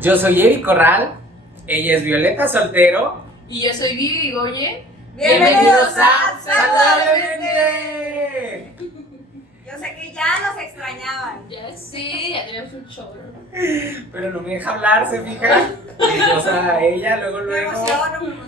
Yo soy Eric Corral, ella es Violeta Soltero. Y yo soy Vivi Goye. ¡Bienvenidos a Saludablemente! Yo sé que ya nos extrañaban. Ya sí, ya tenemos un show. Pero no me deja hablar, se fija. Brillosa ella, Me luego. emociono.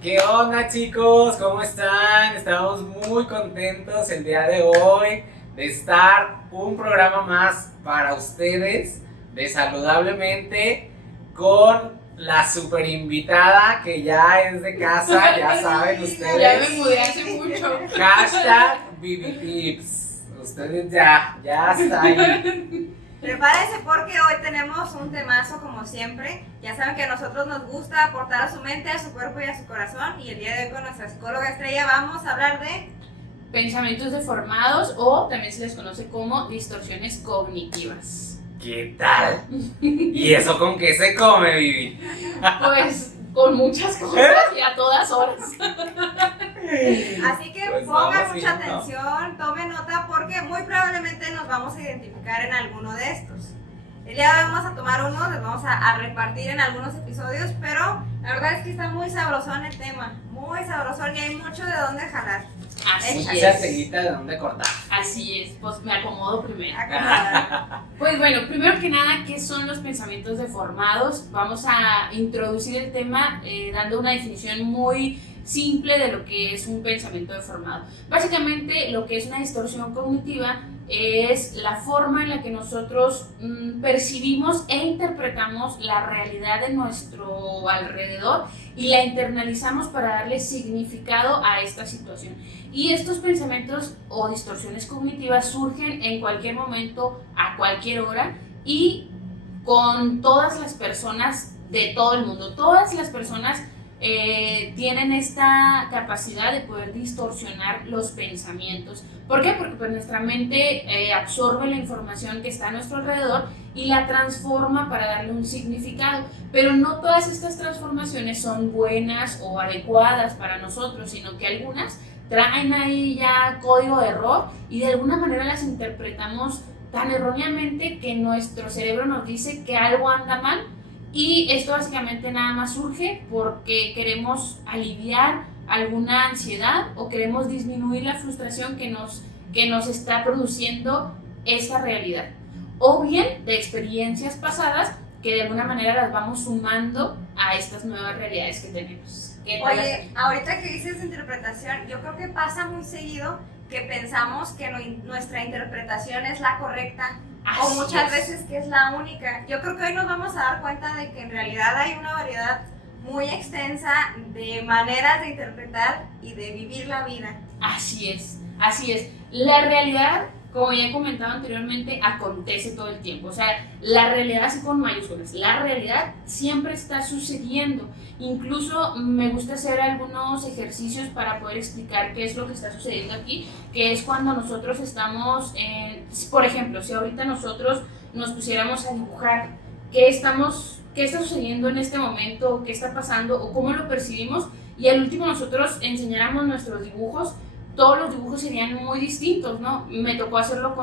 ¿Qué onda, chicos? ¿Cómo están? Estamos muy contentos el día de hoy de estar un programa más para ustedes de Saludablemente con la super invitada que ya es de casa, ya saben ustedes. Ya me mudé hace mucho. Hashtag ViviTips. Ustedes ya está ahí. Prepárense porque hoy tenemos un temazo como siempre. Ya saben que a nosotros nos gusta aportar a su mente, a su cuerpo y a su corazón. Y el día de hoy con nuestra psicóloga estrella vamos a hablar de... Pensamientos deformados o también se les conoce como distorsiones cognitivas. ¿Qué tal? ¿Y eso con qué se come, Vivi? Pues con muchas cosas y a todas horas. Así que Pues pongan vamos mucha viendo. atención, tomen nota porque muy probablemente nos vamos a identificar en alguno de estos. El día de hoy vamos a tomar uno, les vamos a repartir en algunos episodios, pero la verdad es que está muy sabrosón el tema, muy sabrosón y hay mucho de dónde jalar. Así Mucha es. telita de dónde cortar. Así es. Pues me acomodo primero. Acomodar. Pues bueno, primero que nada, ¿qué son los pensamientos deformados? Vamos a introducir el tema dando una definición muy simple de lo que es un pensamiento deformado. Básicamente, lo que es una distorsión cognitiva es la forma en la que nosotros percibimos e interpretamos la realidad de nuestro alrededor y la internalizamos para darle significado a esta situación. Y estos pensamientos o distorsiones cognitivas surgen en cualquier momento, a cualquier hora y con todas las personas de todo el mundo. Todas las personas tienen esta capacidad de poder distorsionar los pensamientos. ¿Por qué? Porque pues, nuestra mente absorbe la información que está a nuestro alrededor y la transforma para darle un significado. Pero no todas estas transformaciones son buenas o adecuadas para nosotros, sino que algunas traen ahí ya código de error y de alguna manera las interpretamos tan erróneamente que nuestro cerebro nos dice que algo anda mal. Y esto básicamente nada más surge porque queremos aliviar alguna ansiedad o queremos disminuir la frustración que nos está produciendo esa realidad. O bien de experiencias pasadas que de alguna manera las vamos sumando a estas nuevas realidades que tenemos. Oye, ahorita que dices interpretación, yo creo que pasa muy seguido que pensamos que nuestra interpretación es la correcta. O muchas veces que es la única. Yo creo que hoy nos vamos a dar cuenta de que en realidad hay una variedad muy extensa de maneras de interpretar y de vivir la vida. Así es, así es. La realidad, como ya he comentado anteriormente, acontece todo el tiempo. O sea, la realidad así con mayúsculas. La realidad siempre está sucediendo. Incluso me gusta hacer algunos ejercicios para poder explicar qué es lo que está sucediendo aquí, que es cuando nosotros estamos, por ejemplo, si ahorita nosotros nos pusiéramos a dibujar qué está sucediendo en este momento, qué está pasando o cómo lo percibimos, y al último nosotros enseñáramos nuestros dibujos, todos los dibujos serían muy distintos, ¿no? Me tocó hacerlo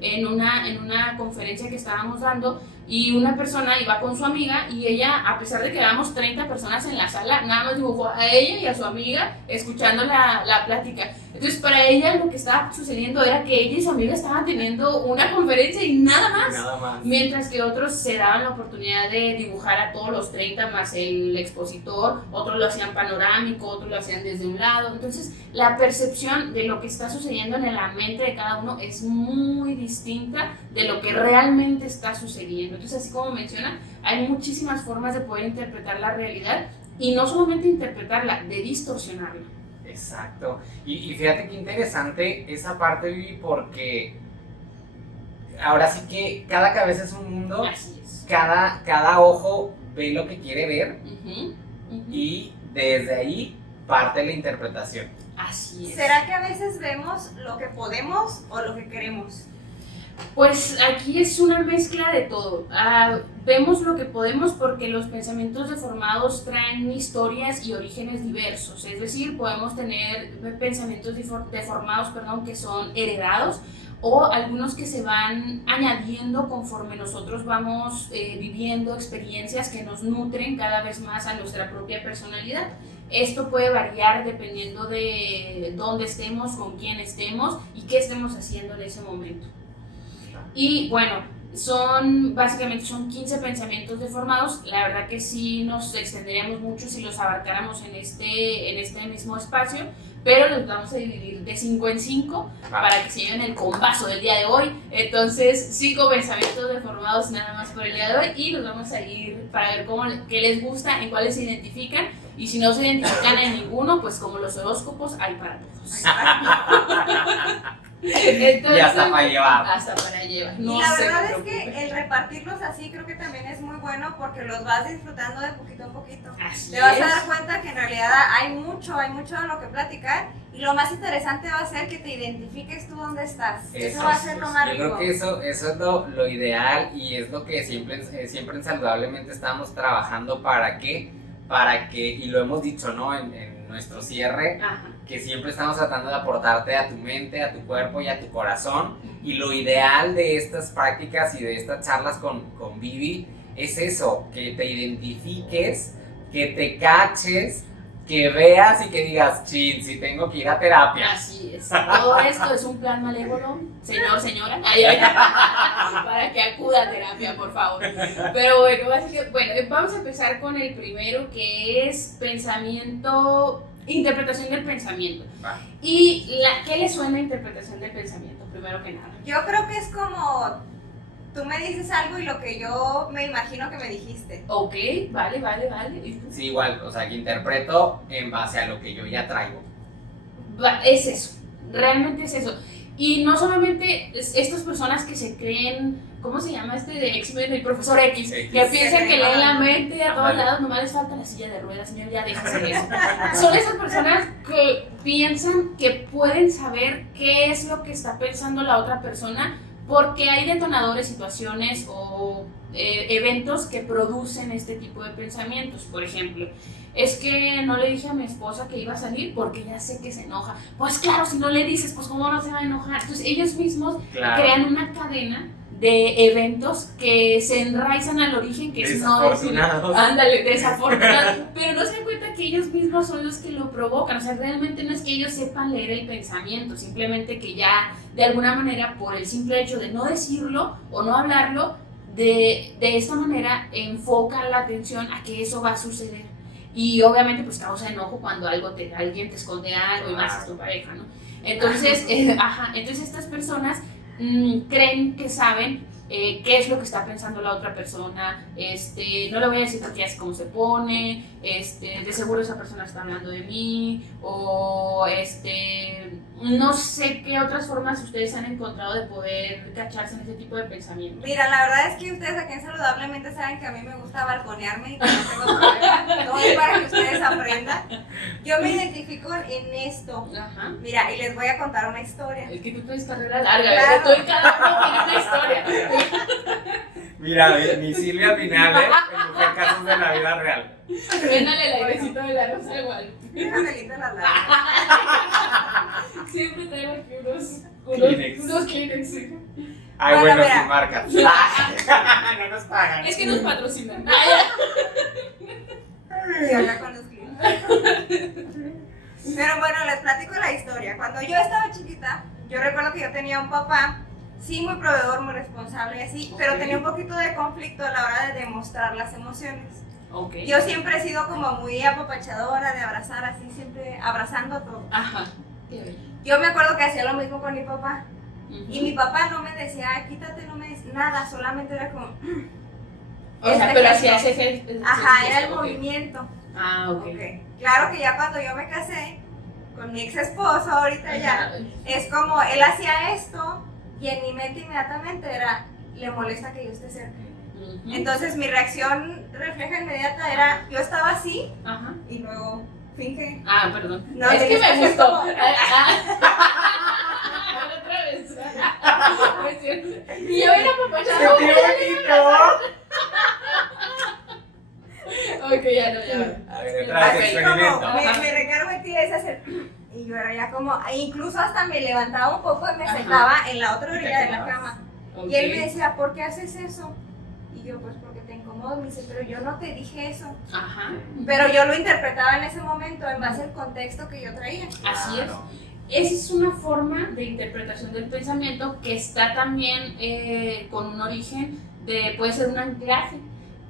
en una conferencia que estábamos dando y una persona iba con su amiga y ella, a pesar de que éramos 30 personas en la sala, nada más dibujó a ella y a su amiga escuchando la plática. Entonces para ella lo que estaba sucediendo era que ella y su amiga estaban teniendo una conferencia y nada más. Nada más. Mientras que otros se daban la oportunidad de dibujar a todos los 30 más el expositor, otros lo hacían panorámico, otros lo hacían desde un lado. Entonces la percepción de lo que está sucediendo en la mente de cada uno es muy distinta de lo que realmente está sucediendo. Entonces, así como menciona, hay muchísimas formas de poder interpretar la realidad y no solamente interpretarla, de distorsionarla. Exacto. Y fíjate qué interesante esa parte, Vivi, porque ahora sí que cada cabeza es un mundo, Así es. cada ojo ve lo que quiere ver Ujú. y desde ahí parte la interpretación. Así es. ¿Será que a veces vemos lo que podemos o lo que queremos? Pues aquí es una mezcla de todo. Vemos lo que podemos porque los pensamientos deformados traen historias y orígenes diversos. Es decir, podemos tener pensamientos deformados, que son heredados, o algunos que se van añadiendo conforme nosotros vamos viviendo experiencias que nos nutren cada vez más a nuestra propia personalidad. Esto puede variar dependiendo de dónde estemos, con quién estemos y qué estemos haciendo en ese momento. Y bueno, básicamente son 15 pensamientos deformados. La verdad que sí nos extenderíamos mucho si los abarcáramos en este mismo espacio, pero los vamos a dividir de 5 en 5 para que se lleven el combazo del día de hoy. Entonces, 5 pensamientos deformados nada más por el día de hoy, y los vamos a ir para ver qué les gusta, en cuáles se identifican, y si no se identifican en ninguno, pues como los horóscopos, hay para todos. Entonces, y hasta para llevar. Hasta para llevar. No, y la verdad es que el repartirlos así creo que también es muy bueno, porque los vas disfrutando de poquito a poquito. Así Te vas es. a dar cuenta que en realidad hay mucho de lo que platicar, y lo más interesante va a ser que te identifiques tú dónde estás. Eso va a ser lo más Yo rico. creo que eso es lo ideal, y es lo que siempre en Saludablemente estamos trabajando para que, y lo hemos dicho, ¿no? En nuestro cierre, Ajá. que siempre estamos tratando de aportarte a tu mente, a tu cuerpo y a tu corazón. Y lo ideal de estas prácticas y de estas charlas con Vivi es eso, que te identifiques, que te caches, que veas y que digas, chin, si tengo que ir a terapia. Así es. Todo esto es un plan malévolo, señor, señora, para que acuda a terapia, por favor. Pero bueno, vamos a empezar con el primero, que es interpretación del pensamiento. Va. ¿Y qué le suena a interpretación del pensamiento, primero que nada? Yo creo que es como tú me dices algo y lo que yo me imagino que me dijiste. Ok, vale. Sí, igual, o sea, que interpreto en base a lo que yo ya traigo. Es eso, realmente es eso. Y no solamente estas personas que se creen, ¿cómo se llama de X-Men, el profesor X? Que piensan que leen la mente a todos lados, nomás les falta la silla de ruedas, señor, ya déjase eso. Son esas personas que piensan que pueden saber qué es lo que está pensando la otra persona, porque hay detonadores, situaciones o eventos que producen este tipo de pensamientos. Por ejemplo, es que no le dije a mi esposa que iba a salir porque ya sé que se enoja. Pues claro, si no le dices, pues cómo no se va a enojar. Entonces ellos mismos crean una cadena de eventos que se enraizan al origen, que es no decir, ándale, desafortunados, pero no se dan cuenta que ellos mismos son los que lo provocan. O sea, realmente no es que ellos sepan leer el pensamiento, simplemente que ya de alguna manera, por el simple hecho de no decirlo o no hablarlo, de esta manera enfocan la atención a que eso va a suceder. Y obviamente pues causa enojo cuando alguien te esconde algo, y más es tu pareja, ¿no? Entonces, entonces estas personas creen que saben qué es lo que está pensando la otra persona. No le voy a decir porque así como se pone, de seguro esa persona está hablando de mí, o no sé qué otras formas ustedes han encontrado de poder cacharse en ese tipo de pensamientos. Mira, la verdad es que ustedes aquí en Saludablemente saben que a mí me gusta balconearme y que no tengo problema. No es para que ustedes aprendan. Yo me identifico en esto. Ajá. Mira, y les voy a contar una historia. Es que tú traes carrera larga, Claro. tú y cada uno tiene una historia. Mira, mi Silvia Pinales, en Mujer Casos de la Vida Real. Véndale el airecito de la Rosa de Guadalupe. Déjame limpio las lágrimas. Siempre traigo aquí Kleenex. unos Kleenex. Sí. Ay, Bueno, bueno, mira. sin marcas. No nos pagan. Es que nos patrocinan. Y acá con los clientes. Pero bueno, les platico la historia. Cuando yo estaba chiquita, yo recuerdo que yo tenía un papá, sí, muy proveedor, muy responsable y así, pero tenía un poquito de conflicto a la hora de demostrar las emociones. Okay. Yo siempre he sido como muy apapachadora, de abrazar así, siempre abrazando todo. Ajá. Qué bien. Yo me acuerdo que hacía lo mismo con mi papá. Ujú. Y mi papá no me decía, "Ay, quítate", no me decía nada, solamente era como... O sea, pero hacía ese gesto. Ajá, era el Ok. movimiento. Ah, ok. Okay. Claro que ya cuando yo me casé con mi ex esposo, ahorita ya, es como él hacía esto y en mi mente inmediatamente era, le molesta que yo esté cerca. Ujú. Entonces mi reacción refleja inmediata era, yo estaba así Ajá. y luego finge. Ah, perdón. No, es que es me gustó. como- Otra vez. No es cierto. Y yo era papachada. ¡Qué bonito! Ok, ya no, ya. A ver, otra vez, Así experimento. como me recargo en ti es hacer y yo era ya como yo incluso hasta me levantaba un poco y me sentaba en la otra orilla de la cama. Ok. Y él me decía, ¿por qué haces eso? Y yo, pues porque te incomodo. Me dice, pero yo no te dije eso. Ajá. Pero yo lo interpretaba en ese momento en base al contexto que yo traía. Así es. Claro. Esa es una forma de interpretación del pensamiento que está también con un origen de, puede ser un anclaje,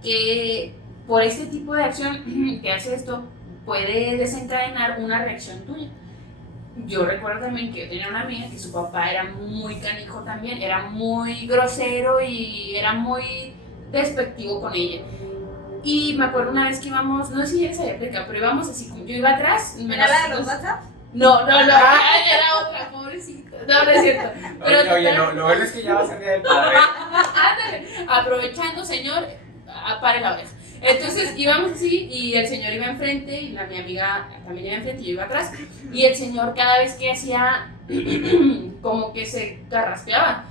que por este tipo de acción que hace esto puede desencadenar una reacción tuya. Yo recuerdo también que yo tenía una amiga que su papá era muy canijo también, era muy grosero y era muy despectivo con ella. Y me acuerdo una vez que íbamos, no sé si ya se había platicado, pero íbamos así como yo iba atrás. ¿Era la de los WhatsApp? No, era otra, pobrecita. No, no es cierto. Pero Oye, total, lo bueno es que ya va a ser Día del Padre. ándale, aprovechando, señor, pare la oreja. Entonces íbamos así y el señor iba enfrente y mi amiga también iba enfrente y yo iba atrás. Y el señor cada vez que hacía como que se carraspeaba,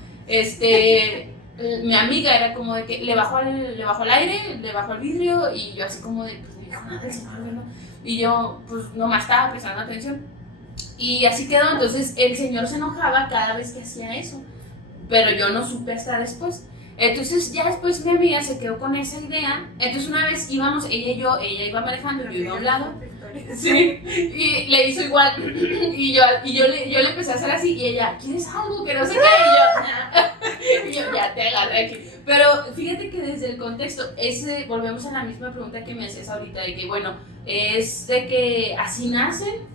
mi amiga era como de que le bajó al aire, le bajó al vidrio y yo así como de, pues no dijo nada el señor, ¿no? Y yo pues nomás estaba prestando atención. Y así quedó, entonces el señor se enojaba cada vez que hacía eso, pero yo no supe hasta después. Entonces ya después mi amiga se quedó con esa idea. Entonces una vez íbamos, ella iba manejando, yo iba a un lado. Sí, y le hizo igual. Y yo le empecé a hacer así y ella, ¿quieres algo? Que no sé qué. Y yo ya te agarré aquí. Pero fíjate que desde el contexto, volvemos a la misma pregunta que me hacías ahorita, de que bueno, es de que así nacen,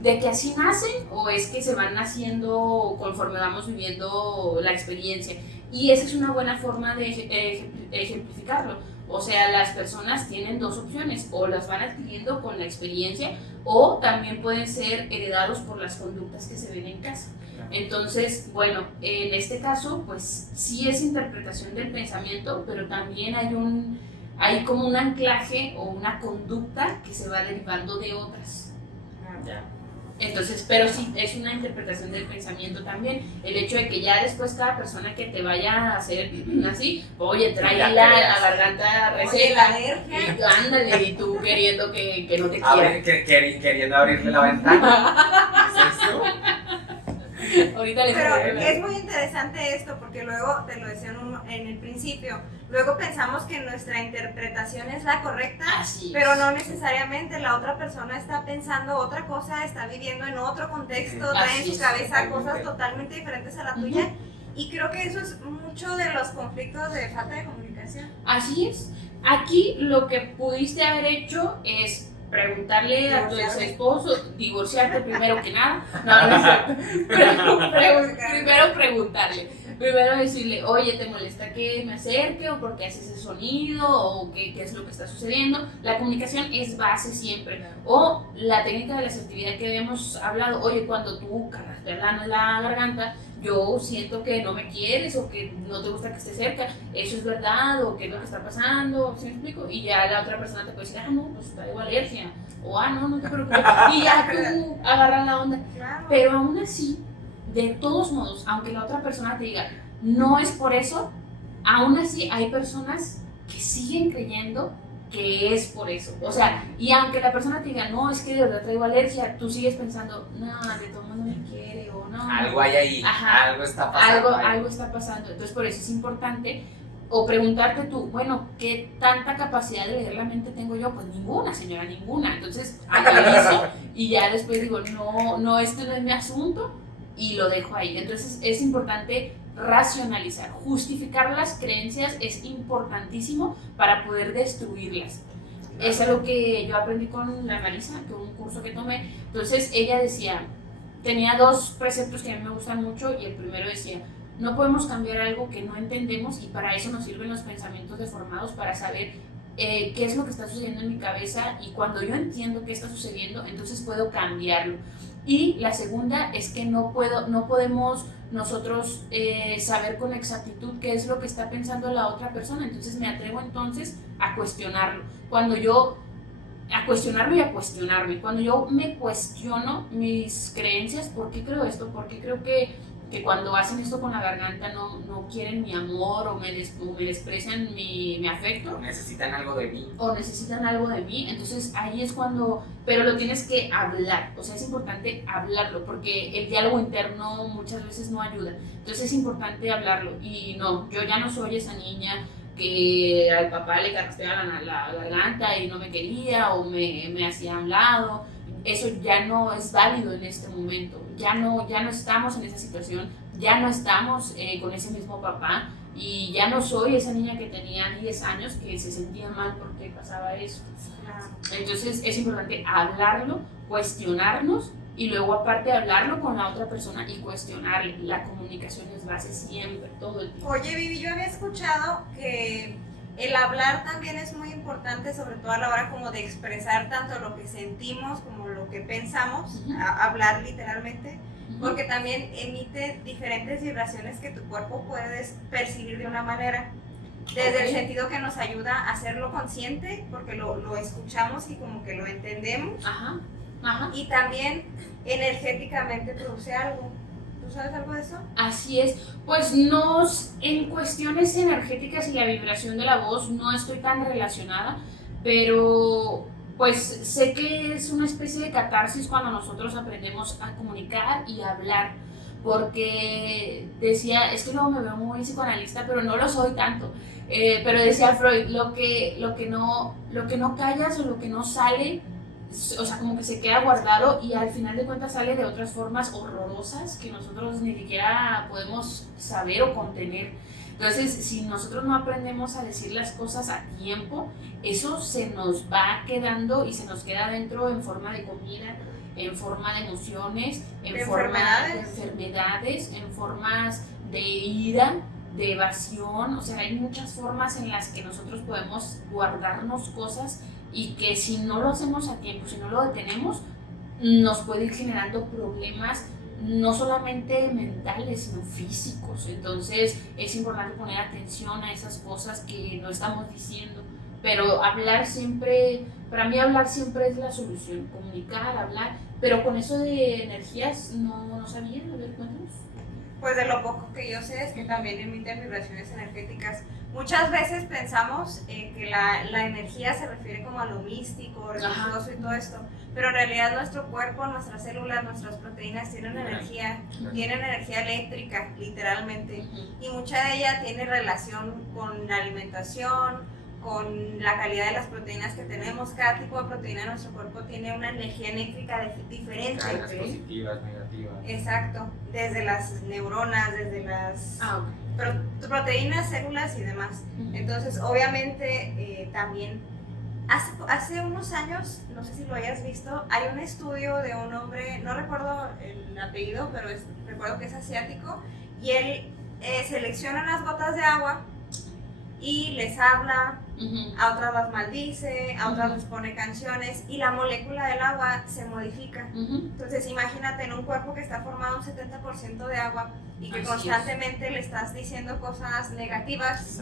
de que así nacen o es que se van naciendo conforme vamos viviendo la experiencia. Y esa es una buena forma de ejemplificarlo. O sea, las personas tienen dos opciones, o las van adquiriendo con la experiencia, o también pueden ser heredados por las conductas que se ven en casa. Entonces, bueno, en este caso, pues sí es interpretación del pensamiento, pero también hay como un anclaje o una conducta que se va derivando de otras. Ya. Entonces, pero sí, es una interpretación del pensamiento también. El hecho de que ya después cada persona que te vaya a hacer así, oye, trae la garganta Oye, reseca. la alergia. Y ándale, y tú queriendo que no te Abre, quiera. queriendo abrirle la ventana. ¿Es eso? Ahorita les Pero voy a es muy interesante esto porque luego, te lo decía en el principio, luego pensamos que nuestra interpretación es la correcta, Así pero es. no necesariamente. La otra persona está pensando otra cosa, está viviendo en otro contexto, trae en Así su es, cabeza totalmente. cosas totalmente diferentes a la tuya. Y creo que eso es mucho de los conflictos de falta de comunicación. Así es. Aquí lo que pudiste haber hecho es preguntarle a tu ex esposo, divorciarte primero que nada. No es cierto. Primero preguntarle. Primero decirle, oye, ¿te molesta que me acerque? ¿O por qué haces ese sonido? ¿O qué es lo que está sucediendo? La comunicación es base siempre. O la técnica de la asertividad que habíamos hablado, oye, cuando tú carraspeas la garganta, yo siento que no me quieres o que no te gusta que esté cerca, ¿eso es verdad? ¿O qué es lo que está pasando? ¿Sí me explico? Y ya la otra persona te puede decir, no, pues traigo alergia. O no te preocupes. Y ya tú agarras la onda. Claro. Pero aún así, de todos modos, aunque la otra persona te diga, no es por eso, aún así hay personas que siguen creyendo que es por eso. O sea, y aunque la persona te diga, no, es que de verdad traigo alergia, tú sigues pensando, no, de todo mundo me quiere, o no. Algo hay ahí, Ajá. algo está pasando. Algo está pasando. Entonces, por eso es importante o preguntarte tú, bueno, ¿qué tanta capacidad de leer la mente tengo yo? Pues ninguna, señora, ninguna. Entonces, analizo y ya después digo, no, este no es mi asunto y lo dejo ahí. Entonces, es importante racionalizar, justificar las creencias es importantísimo para poder destruirlas. Es algo que yo aprendí con la Marisa, que un curso que tomé. Entonces, ella decía, tenía dos preceptos que a mí me gustan mucho y el primero decía, no podemos cambiar algo que no entendemos y para eso nos sirven los pensamientos deformados, para saber qué es lo que está sucediendo en mi cabeza y cuando yo entiendo qué está sucediendo, entonces puedo cambiarlo. Y la segunda es que no podemos nosotros saber con exactitud qué es lo que está pensando la otra persona, entonces me atrevo entonces a cuestionarlo. A cuestionarme y a cuestionarme. Cuando yo me cuestiono mis creencias, ¿por qué creo esto? ¿Por qué creo que que cuando hacen esto con la garganta no quieren mi amor o me desprecian mi afecto. O necesitan algo de mí. Entonces ahí es cuando, pero lo tienes que hablar, o sea, es importante hablarlo, porque el diálogo interno muchas veces no ayuda, entonces es importante hablarlo, y no, yo ya no soy esa niña que al papá le carraspeaba la garganta y no me quería o me hacía a un lado. Eso ya no es válido en este momento, ya no estamos en esa situación, ya no estamos con ese mismo papá, y ya no soy esa niña que tenía 10 años que se sentía mal porque pasaba eso. Entonces es importante hablarlo, cuestionarnos, y luego aparte hablarlo con la otra persona y cuestionarle. La comunicación es base siempre, todo el tiempo. Oye, Vivi, yo había escuchado que el hablar también es muy importante, sobre todo a la hora como de expresar tanto lo que sentimos como lo que pensamos, hablar literalmente, porque también emite diferentes vibraciones que tu cuerpo puedes percibir de una manera, desde el sentido que nos ayuda a hacerlo consciente, porque lo escuchamos y como que lo entendemos, y también energéticamente produce algo. ¿Tú sabes algo de eso? Así es, pues en cuestiones energéticas y la vibración de la voz no estoy tan relacionada, pero pues sé que es una especie de catarsis cuando nosotros aprendemos a comunicar y a hablar, porque decía, es que luego me veo muy psicoanalista, pero no lo soy tanto, pero decía Freud, lo que no callas o lo que no sale, o sea, como que se queda guardado y al final de cuentas sale de otras formas horrorosas que nosotros ni siquiera podemos saber o contener. Entonces, si nosotros no aprendemos a decir las cosas a tiempo, eso se nos va quedando y se nos queda dentro en forma de comida, en forma de emociones, en forma de enfermedades, en formas de ira, de evasión. O sea, hay muchas formas en las que nosotros podemos guardarnos cosas y que si no lo hacemos a tiempo, si no lo detenemos, nos puede ir generando problemas no solamente mentales, sino físicos. Entonces es importante poner atención a esas cosas que no estamos diciendo, pero hablar siempre, para mí hablar siempre es la solución, comunicar, hablar, pero con eso de energías no sabía, a ver, cuéntanos. Pues de lo poco que yo sé es que también emiten vibraciones energéticas. Muchas veces pensamos que la energía se refiere como a lo místico, religioso y todo esto, pero en realidad nuestro cuerpo, nuestras células, nuestras proteínas tienen energía eléctrica, literalmente, y mucha de ella tiene relación con la alimentación, con la calidad de las proteínas que tenemos. Cada tipo de proteína de nuestro cuerpo tiene una energía eléctrica diferente. Cargas positivas, negativas. Exacto, desde las neuronas, desde las proteínas, células y demás. Entonces, obviamente, también, hace unos años, no sé si lo hayas visto, hay un estudio de un hombre, no recuerdo el apellido, pero recuerdo que es asiático, y él selecciona las gotas de agua y les habla, a otras las maldice, a otras les pone canciones, y la molécula del agua se modifica. Entonces imagínate en un cuerpo que está formado un 70% de agua y que constantemente le estás diciendo cosas negativas,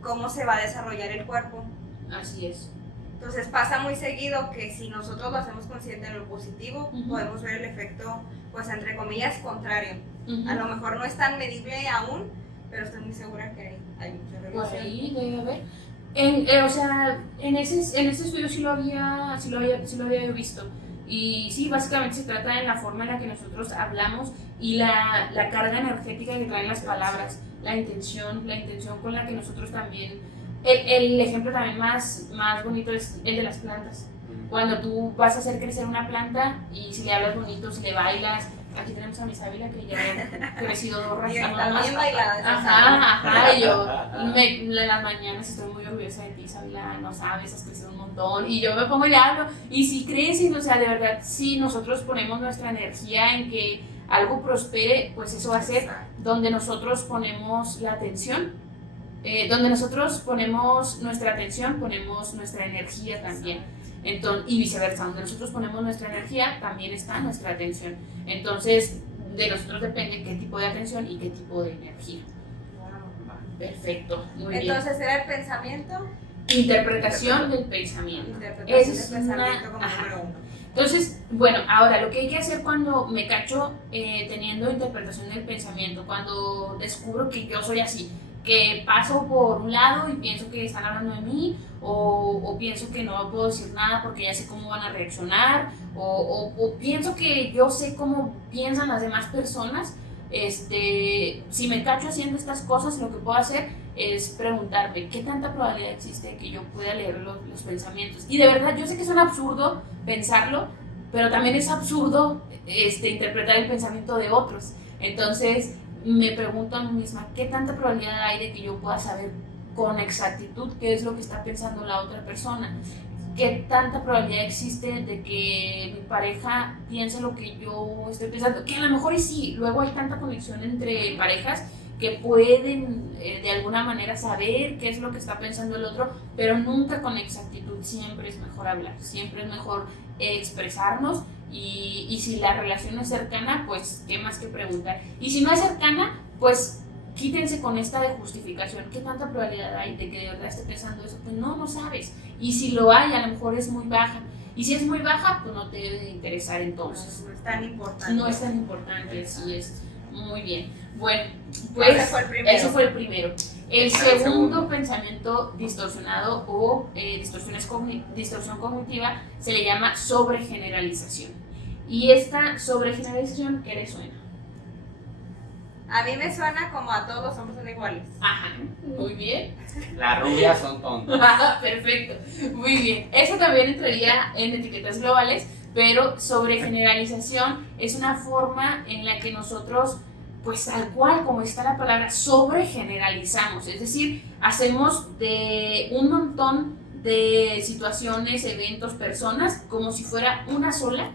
¿cómo se va a desarrollar el cuerpo? Así es. Entonces pasa muy seguido que si nosotros lo hacemos consciente en lo positivo, podemos ver el efecto, pues entre comillas, contrario. A lo mejor no es tan medible aún, pero estoy muy segura que hay mucha relación. Por ahí debe haber. O sea, en ese estudio sí lo había visto. Y sí, básicamente se trata de la forma en la que nosotros hablamos y la carga energética que traen las palabras, la intención con la que nosotros también. El ejemplo también más bonito es el de las plantas. Cuando tú vas a hacer crecer una planta y si le hablas bonito, si le bailas. Aquí tenemos a mi Sábila que ya ha crecido 2 ramas. También bailada. Ajá, y yo en las mañanas estoy muy orgullosa de ti, Sábila, no sabes, has crecido un montón. Y yo me pongo y le hablo, y si crecen, o sea, de verdad, si nosotros ponemos nuestra energía en que algo prospere, pues eso va a ser donde nosotros ponemos la atención. Donde nosotros ponemos nuestra atención, ponemos nuestra energía también. Entonces, y viceversa, donde nosotros ponemos nuestra energía, también está nuestra atención. Entonces, de nosotros depende qué tipo de atención y qué tipo de energía. Perfecto, muy bien. Entonces, ¿era el pensamiento? interpretación del pensamiento. Interpretación Es del pensamiento una- como ajá. número 1. Entonces, bueno, ahora lo que hay que hacer cuando me cacho teniendo interpretación del pensamiento, cuando descubro que yo soy así, que paso por un lado y pienso que están hablando de mí, o pienso que no puedo decir nada porque ya sé cómo van a reaccionar, o pienso que yo sé cómo piensan las demás personas. Si me cacho haciendo estas cosas, lo que puedo hacer es preguntarme qué tanta probabilidad existe de que yo pueda leer los pensamientos. Y de verdad, yo sé que es un absurdo pensarlo, pero también es absurdo interpretar el pensamiento de otros. Entonces, me pregunto a mí misma qué tanta probabilidad hay de que yo pueda saber con exactitud qué es lo que está pensando la otra persona. ¿Qué tanta probabilidad existe de que mi pareja piense lo que yo estoy pensando? Que a lo mejor y sí, luego hay tanta conexión entre parejas que pueden de alguna manera saber qué es lo que está pensando el otro, pero nunca con exactitud. Siempre es mejor hablar, siempre es mejor expresarnos, y si la relación es cercana, pues qué más que preguntar. Y si no es cercana, pues quítense con esta de justificación. ¿Qué tanta probabilidad hay de que de verdad esté pensando eso? Pues no sabes. Y si lo hay, a lo mejor es muy baja. Y si es muy baja, pues no te debe de interesar entonces. No es tan importante. No es tan importante, sí es. Muy bien. Bueno, pues ese fue el primero. El segundo pensamiento distorsionado o distorsión cognitiva se le llama sobregeneralización. Y esta sobregeneralización, ¿qué le suena? A mí me suena como a todos los hombres son iguales. Ajá, muy bien. Las rubias son tontas. Perfecto, muy bien. Eso también entraría en etiquetas globales, pero sobregeneralización es una forma en la que nosotros, pues tal cual como está la palabra, sobregeneralizamos. Es decir, hacemos de un montón de situaciones, eventos, personas, como si fuera una sola,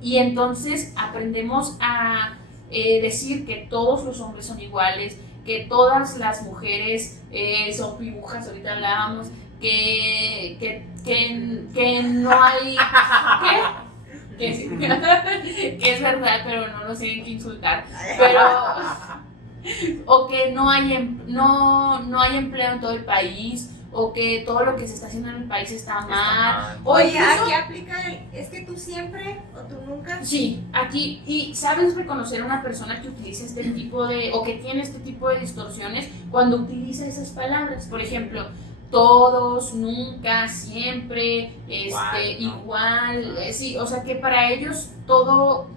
y entonces aprendemos a decir que todos los hombres son iguales, que todas las mujeres son pibujas, ahorita hablábamos, que no hay... ¿Qué? Que es verdad, pero no nos tienen que insultar. Pero... o que no hay empleo en todo el país, o que todo lo que se está haciendo en el país está mal. Oye, incluso, aquí aplica es que tú siempre o tú nunca. Sí, aquí, y sabes reconocer a una persona que utiliza este tipo de, o que tiene este tipo de distorsiones cuando utiliza esas palabras. Por ejemplo, todos, nunca, siempre, igual, sí, o sea que para ellos todo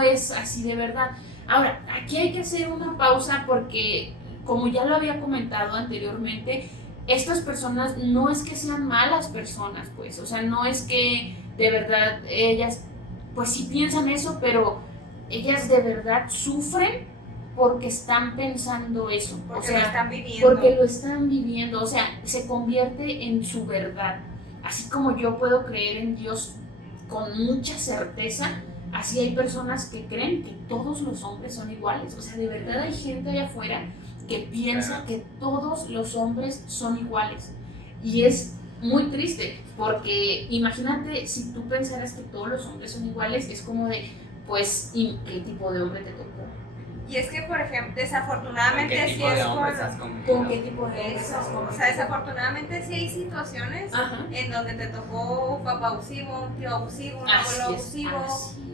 es así de verdad. Ahora, aquí hay que hacer una pausa porque, como ya lo había comentado anteriormente, estas personas no es que sean malas personas, pues, o sea, no es que de verdad ellas, pues sí piensan eso, pero ellas de verdad sufren porque están pensando eso, Porque o sea, lo están viviendo. porque lo están viviendo, o sea, se convierte en su verdad. Así como yo puedo creer en Dios con mucha certeza, así hay personas que creen que todos los hombres son iguales. O sea, de verdad hay gente allá afuera que piensa que todos los hombres son iguales. Y es muy triste, porque imagínate si tú pensaras que todos los hombres son iguales, es como de, pues, ¿y qué tipo de hombre te tocó? Y es que, por ejemplo, desafortunadamente ¿Qué sí tipo de es hombre por... estás con? ¿Con qué tipo de hombre Eso, estás con? o sea, desafortunadamente sí hay situaciones Ajá. en donde te tocó un papá abusivo, un tío abusivo, un abuelo abusivo,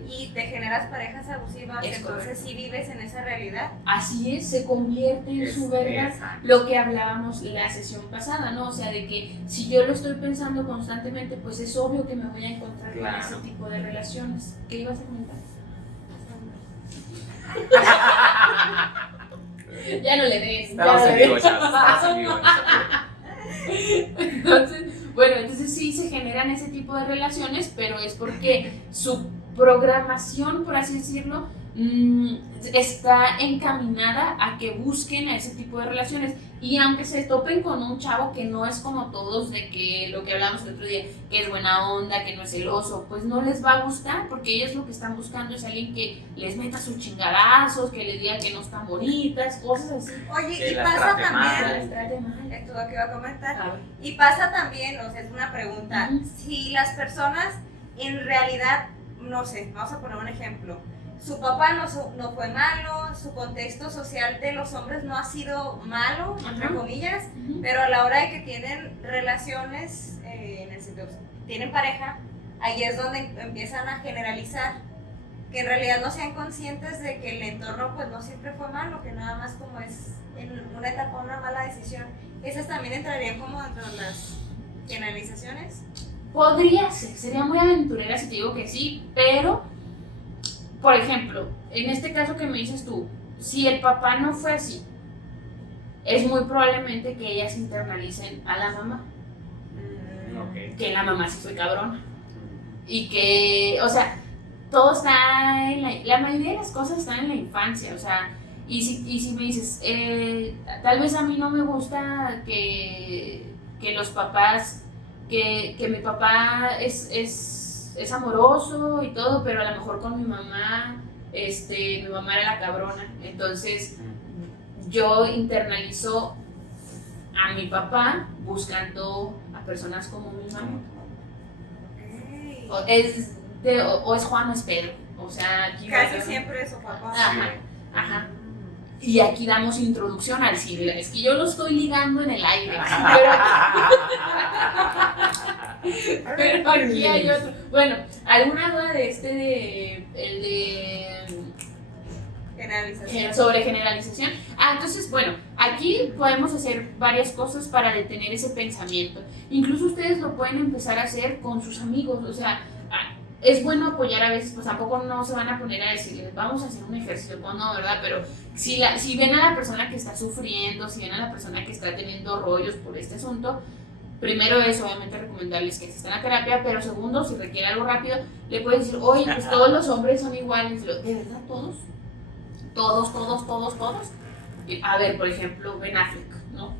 y te generas parejas abusivas, Es entonces correcto. sí vives en esa realidad. Así es, se convierte en su verdad. Exacto. Lo que hablábamos la sesión pasada, ¿no? O sea, de que si yo lo estoy pensando constantemente, pues es obvio que me voy a encontrar con ese tipo de relaciones. ¿Qué ibas a comentar? Ya no le des. Estamos en vivo, chavos, estamos en vivo. Entonces sí se generan ese tipo de relaciones, pero es porque su programación, por así decirlo, está encaminada a que busquen a ese tipo de relaciones. Y aunque se topen con un chavo que no es como todos, de que lo que hablamos el otro día, que es buena onda, que no es celoso, pues no les va a gustar, porque ellos lo que están buscando es alguien que les meta sus chingadazos, que les diga que no están bonitas, cosas así. Oye, Que y las pasa trate también, mal. Las trate mal. esto es lo que iba a comentar, A ver. y pasa también, o sea, es una pregunta, Ujú. si las personas en realidad, no sé, vamos a poner un ejemplo, su papá no fue malo, su contexto social de los hombres no ha sido malo, entre comillas, pero a la hora de que tienen relaciones, en el sentido, tienen pareja, ahí es donde empiezan a generalizar, que en realidad no sean conscientes de que el entorno pues no siempre fue malo, que nada más como es en una etapa una mala decisión. ¿Esas también entrarían como dentro de las generalizaciones? Podría ser, sería muy aventurera si te digo que sí, pero, por ejemplo, en este caso que me dices tú, si el papá no fue así, es muy probablemente que ellas internalicen a la mamá, que la mamá sí fue cabrona, y que, o sea, todo está en la mayoría de las cosas están en la infancia, o sea, y si me dices, tal vez a mí no me gusta que los papás, que mi papá es amoroso y todo, pero a lo mejor con mi mamá era la cabrona, entonces yo internalizo a mi papá buscando a personas como mi mamá. O es Juan o es Pedro, o sea, aquí casi siempre es su papá. Ajá. Y aquí damos introducción al cine. Es que yo lo estoy ligando en el aire. Pero aquí hay otro. Bueno, ¿alguna duda de el de generalización? Sobre generalización? Entonces, bueno, aquí podemos hacer varias cosas para detener ese pensamiento. Incluso ustedes lo pueden empezar a hacer con sus amigos, o sea, es bueno apoyar a veces, pues tampoco no se van a poner a decirles, vamos a hacer un ejercicio, pues no, ¿verdad? Pero si ven a la persona que está sufriendo, si ven a la persona que está teniendo rollos por este asunto, primero es obviamente recomendarles que asistan a terapia, pero segundo, si requiere algo rápido, le puedes decir, oye, pues todos los hombres son iguales. ¿De verdad todos? ¿Todos? A ver, por ejemplo, Ben Affleck, ¿no?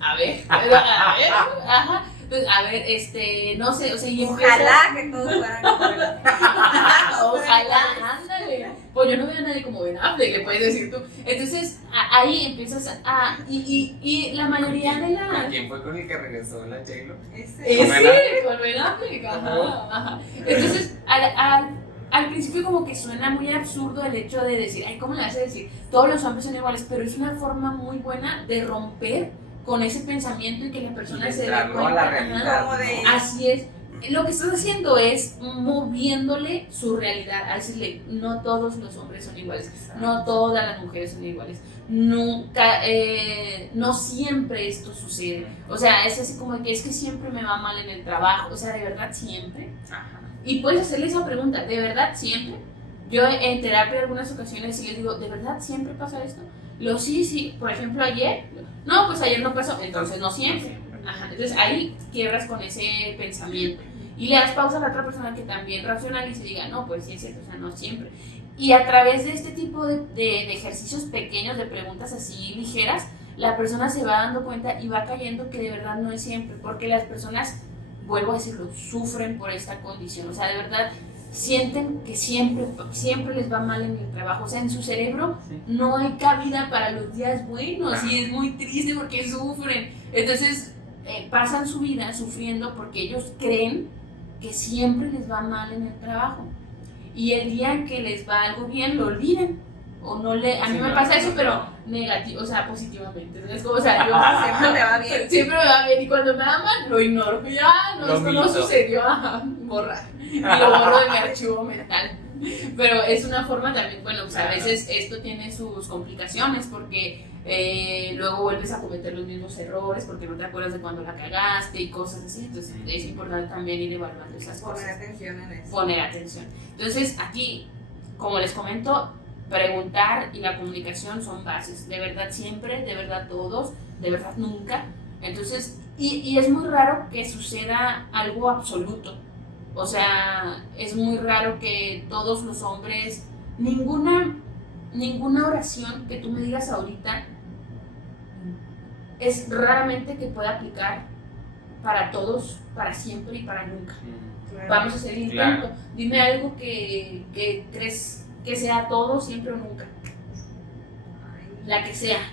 A ver, ajá. Entonces, a ver, no sé, o sea, y ojalá que todos fueran como Ben Affleck. Ojalá, ándale. Pues yo no veo a nadie como Ben Affleck, le puedes decir tú. Entonces, ahí empiezas a... Y la mayoría de la... ¿Quién fue con el que regresó la J-Lo? Con Ben Affleck, ajá. Entonces, al principio como que suena muy absurdo el hecho de decir, ay, ¿cómo le vas a decir? Todos los hombres son iguales, pero es una forma muy buena de romper con ese pensamiento y que la persona se dé cuenta. La realidad, Así es. Lo que estás haciendo es moviéndole su realidad, a decirle, no todos los hombres son iguales, no todas las mujeres son iguales, nunca, no siempre esto sucede. O sea, es así como que es que siempre me va mal en el trabajo, o sea, ¿de verdad siempre? Y puedes hacerle esa pregunta, ¿de verdad siempre? Yo en terapia en algunas ocasiones sí les digo, ¿de verdad siempre pasa esto? Sí, por ejemplo ayer, no, pues ayer no pasó, entonces no siempre. Entonces ahí quiebras con ese pensamiento y le das pausa a la otra persona que también racionalice y diga, no, pues sí es cierto, o sea, no siempre. Y a través de este tipo de ejercicios pequeños, de preguntas así ligeras, la persona se va dando cuenta y va cayendo que de verdad no es siempre, porque las personas, vuelvo a decirlo, sufren por esta condición, o sea, de verdad sienten que siempre les va mal en el trabajo, o sea, en su cerebro no hay cabida para los días buenos y es muy triste porque sufren. Entonces pasan su vida sufriendo porque ellos creen que siempre les va mal en el trabajo y el día en que les va algo bien lo olvidan o no le, a mí me pasa eso, pero negativo, o sea, positivamente. Entonces, como, o sea, yo siempre me va bien. Siempre me va bien y cuando me da mal lo ignoro. Ya, no, esto no sucedió, borrar. Y lo borro de mi archivo mental. Pero es una forma también, bueno, o sea, a veces esto tiene sus complicaciones porque luego vuelves a cometer los mismos errores porque no te acuerdas de cuando la cagaste y cosas así. Entonces es importante también ir evaluando esas cosas. Poner atención en eso. Poner atención. Entonces aquí, como les comento, preguntar y la comunicación son bases. De verdad siempre, de verdad todos, de verdad nunca. Entonces, y es muy raro que suceda algo absoluto. O sea, es muy raro que todos los hombres, ninguna oración que tú me digas ahorita es raramente que pueda aplicar para todos, para siempre y para nunca. Claro. Vamos a hacer el intento. Claro. Dime algo que crees que sea todo, siempre o nunca. La que sea.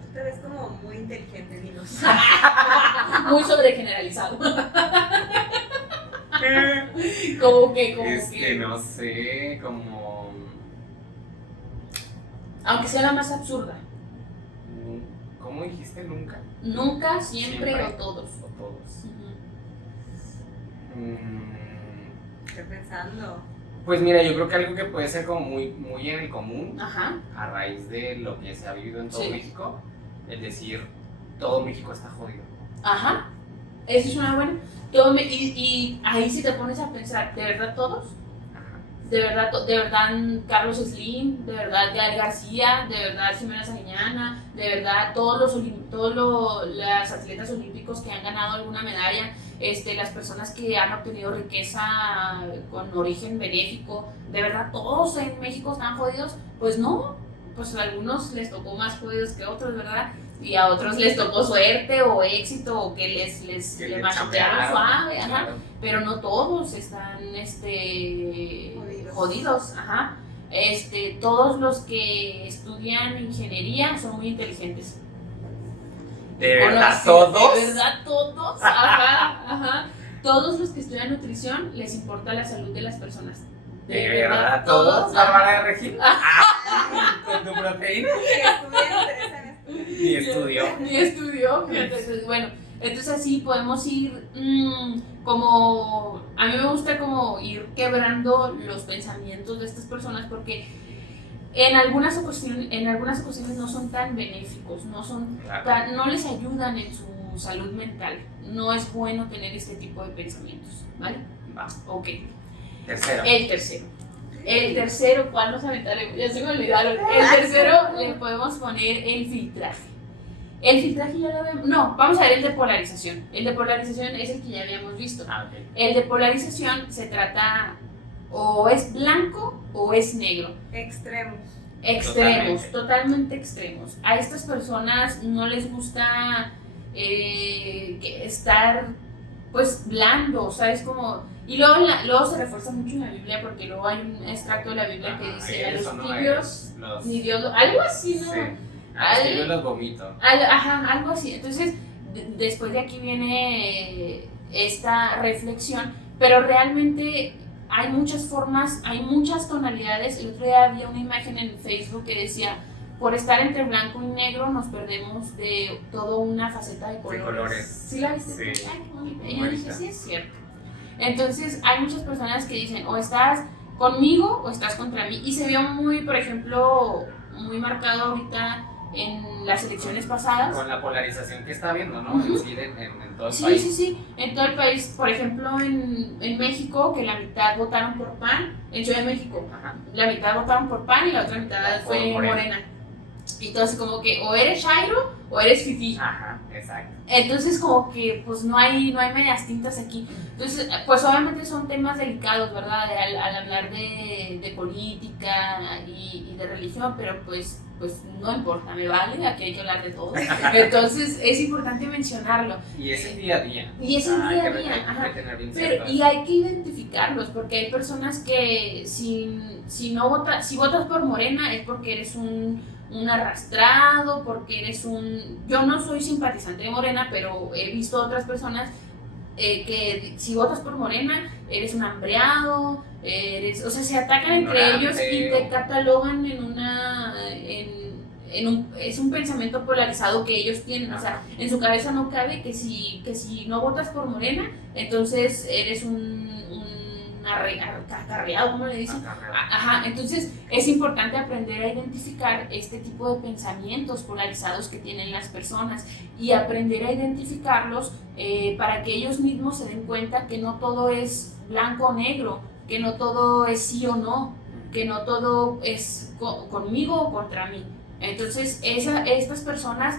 Tú te ves como muy inteligente, dinos. Muy sobregeneralizado. ¿Cómo que? No sé, como... Aunque sea la más absurda. ¿Cómo dijiste? ¿Nunca? Nunca, siempre, Siempre. o todos. O todos. Estoy pensando. Pues mira, yo creo que algo que puede ser como muy en el común, Ajá. a raíz de lo que se ha vivido en todo Sí. México, es decir, todo México está jodido. Ajá. Eso es una buena. Y ahí si te pones a pensar, ¿de verdad todos? Ajá. De verdad Carlos Slim, de verdad Gael García, de verdad Jimena Sariñana, de verdad todos las atletas olímpicos que han ganado alguna medalla, las personas que han obtenido riqueza con origen benéfico, de verdad todos en México están jodidos. Pues no, pues a algunos les tocó más jodidos que otros, ¿verdad? Y a otros les tocó suerte o éxito o que les Que le le machetearon chambearon, suave, ajá. claro. Pero no todos están jodidos, ajá. Todos los que estudian ingeniería son muy inteligentes. ¿De verdad Sí, todos? De verdad todos, ajá. Todos los que estudian nutrición les importa la salud de las personas. ¿De verdad todos? ajá. ¿Bárbara de Regil? ¿Con tu proteína? Ni estudió. Ni estudió, fíjate. Entonces, bueno, entonces así podemos ir como, a mí me gusta como ir quebrando los pensamientos de estas personas porque en algunas ocasiones no son tan benéficos, Claro. no les ayudan en su salud mental. No es bueno tener este tipo de pensamientos, ¿vale? Va. Ok. Tercero. El tercero, ¿cuál nos aventaremos? Ya se me olvidaron. El tercero le podemos poner el filtraje. El filtraje ya lo vemos. No, vamos a ver el de polarización. El de polarización es el que ya habíamos visto. Ok. El de polarización se trata o es blanco o es negro. Extremos, totalmente extremos. A estas personas no les gusta estar pues blando, ¿sabes? Como, y luego se refuerza mucho en la Biblia porque luego hay un extracto de la Biblia que dice a los eso no tibios, es, los- ni Dios, algo así, ¿no? Sí. A los tibios los vomito. Ajá, algo así. Entonces, después de aquí viene esta reflexión, pero realmente hay muchas formas, hay muchas tonalidades. El otro día había una imagen en Facebook que decía, por estar entre blanco y negro nos perdemos de toda una faceta de colores. ¿Sí la viste? Sí. Ay, qué bonita. Muy Y yo dije, bonita. sí es cierto. Entonces, hay muchas personas que dicen, o estás conmigo o estás contra mí. Y se vio muy, por ejemplo, muy marcado ahorita en las elecciones pasadas. Con la polarización que está habiendo, ¿no? Ujú. Sí, en todo el Sí, país. sí, en todo el país. Por ejemplo, en México, que la mitad votaron por PAN. En Ciudad de México, Ajá. la mitad votaron por PAN y la otra mitad Por fue Morena. Morena. Entonces, como que o eres Chairo o eres Fifi. Ajá, exacto. Entonces, como que pues no hay medias tintas aquí. Entonces, pues obviamente son temas delicados, ¿verdad? Al hablar de política y de religión, pero pues no importa, me vale, aquí hay que hablar de todo. Entonces, es importante mencionarlo. Y es el día a día. Y es el Hay día a que día, hay que ajá. tener bien Pero, cierto y eso. hay que identificarlos, porque hay personas que si votas por Morena es porque eres un arrastrado, porque eres yo no soy simpatizante de Morena, pero he visto otras personas que si votas por Morena eres un hambreado, o sea, se atacan entre ellos Ignorante, y te catalogan es un pensamiento polarizado que ellos tienen. O sea, en su cabeza no cabe que si no votas por Morena, entonces eres un acarreado, ¿cómo le dicen? Acarreado. Ajá, entonces es importante aprender a identificar este tipo de pensamientos polarizados que tienen las personas y aprender a identificarlos para que ellos mismos se den cuenta que no todo es blanco o negro, que no todo es sí o no, que no todo es conmigo o contra mí. Entonces estas personas